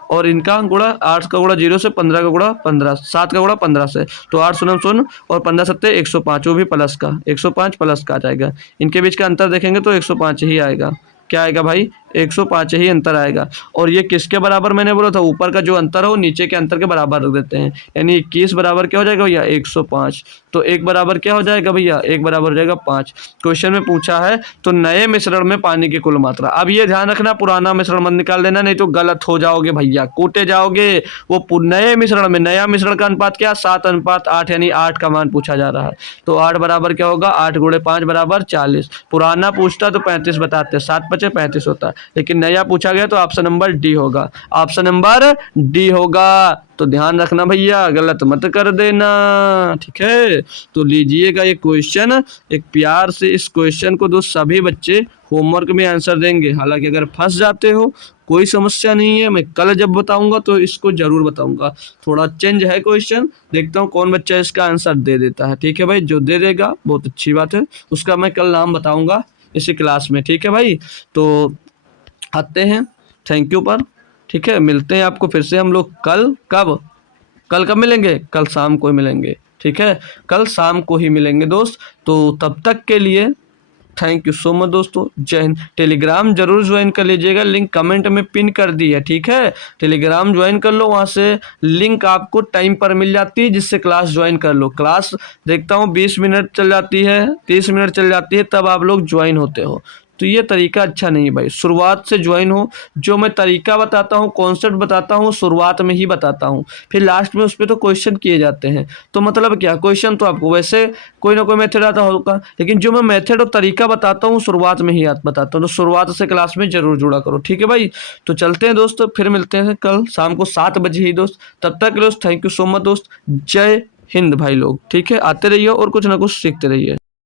और इनका गुणा, 8 का गुणा 0 से, 15 का गुणा 15, 7 का गुणा 15 से, तो 8 शून्य शून्य और 15 सत्ते 105, वो भी प्लस का, 105 प्लस का आ जाएगा। इनके बीच का अंतर देखेंगे तो 105 ही आएगा। क्या आएगा भाई, 105 ही अंतर आएगा। और ये किसके बराबर मैंने बोला था, ऊपर का जो अंतर है वो नीचे के अंतर के बराबर रख देते हैं, यानी 21 बराबर क्या हो जाएगा भैया, 105। तो 1 बराबर क्या हो जाएगा भैया, 1 बराबर हो जाएगा 5। क्वेश्चन में पूछा है तो नए मिश्रण में पानी की कुल मात्रा। अब ये ध्यान रखना, पुराना मिश्रण मत निकाल देना, नहीं तो गलत हो जाओगे भैया, कूटे जाओगे। वो नए मिश्रण में, नया मिश्रण का अनुपात क्या, 7:8, यानी 8 का मान पूछा जा रहा है। तो 8 बराबर क्या होगा, 8 गुणे 5 बराबर 40। पुराना पूछता तो 35 बताते, 7×5 = 35 होता, लेकिन नया पूछा गया तो ऑप्शन नंबर डी होगा, ऑप्शन नंबर डी होगा। तो ध्यान रखना भैया, गलत मत कर देना। ठीक है, तो लीजिएगा ये क्वेश्चन, एक प्यार से इस क्वेश्चन को दोस्त सभी बच्चे होमवर्क में आंसर देंगे। हालांकि अगर फंस जाते हो कोई समस्या नहीं है, मैं कल जब बताऊंगा तो इसको जरूर बताऊंगा। थोड़ा चेंज है क्वेश्चन, देखता हूँ कौन बच्चा इसका आंसर दे देता है। ठीक है भाई, जो दे देगा बहुत अच्छी बात है, उसका मैं कल नाम बताऊंगा इसी क्लास में। ठीक है भाई, तो आते हैं थैंक यू पर। ठीक है, मिलते हैं आपको फिर से हम लोग कल। कब मिलेंगे, कल शाम को मिलेंगे। ठीक है, कल शाम को ही मिलेंगे दोस्त। तो तब तक के लिए थैंक यू सो मच दोस्तों, जय हिंद। टेलीग्राम जरूर ज्वाइन कर लीजिएगा, लिंक कमेंट में पिन कर दी है, ठीक है। टेलीग्राम ज्वाइन कर लो, वहाँ से लिंक आपको टाइम पर मिल जाती है, जिससे क्लास ज्वाइन कर लो। क्लास देखता हूँ 20 मिनट चल जाती है, 30 मिनट चल जाती है, तब आप लोग ज्वाइन होते हो। तो ये तरीका अच्छा नहीं है भाई, शुरुआत से ज्वाइन हो। जो मैं तरीका बताता हूँ, कॉन्सेप्ट बताता हूँ, शुरुआत में ही बताता हूँ, फिर लास्ट में उस पर तो क्वेश्चन किए जाते हैं। तो मतलब क्या, क्वेश्चन तो आपको वैसे कोई ना कोई मेथड आता होगा, लेकिन जो मैं मेथड और तरीका बताता हूँ शुरुआत में ही बताता हूँ। तो शुरुआत से क्लास में जरूर जुड़ा करो, ठीक है भाई। तो चलते हैं दोस्तों, फिर मिलते हैं कल शाम को 7 बजे ही दोस्त। तब तक दोस्त थैंक यू सो मच दोस्त, जय हिंद भाई लोग, ठीक है। आते रहिए और कुछ ना कुछ सीखते रहिए।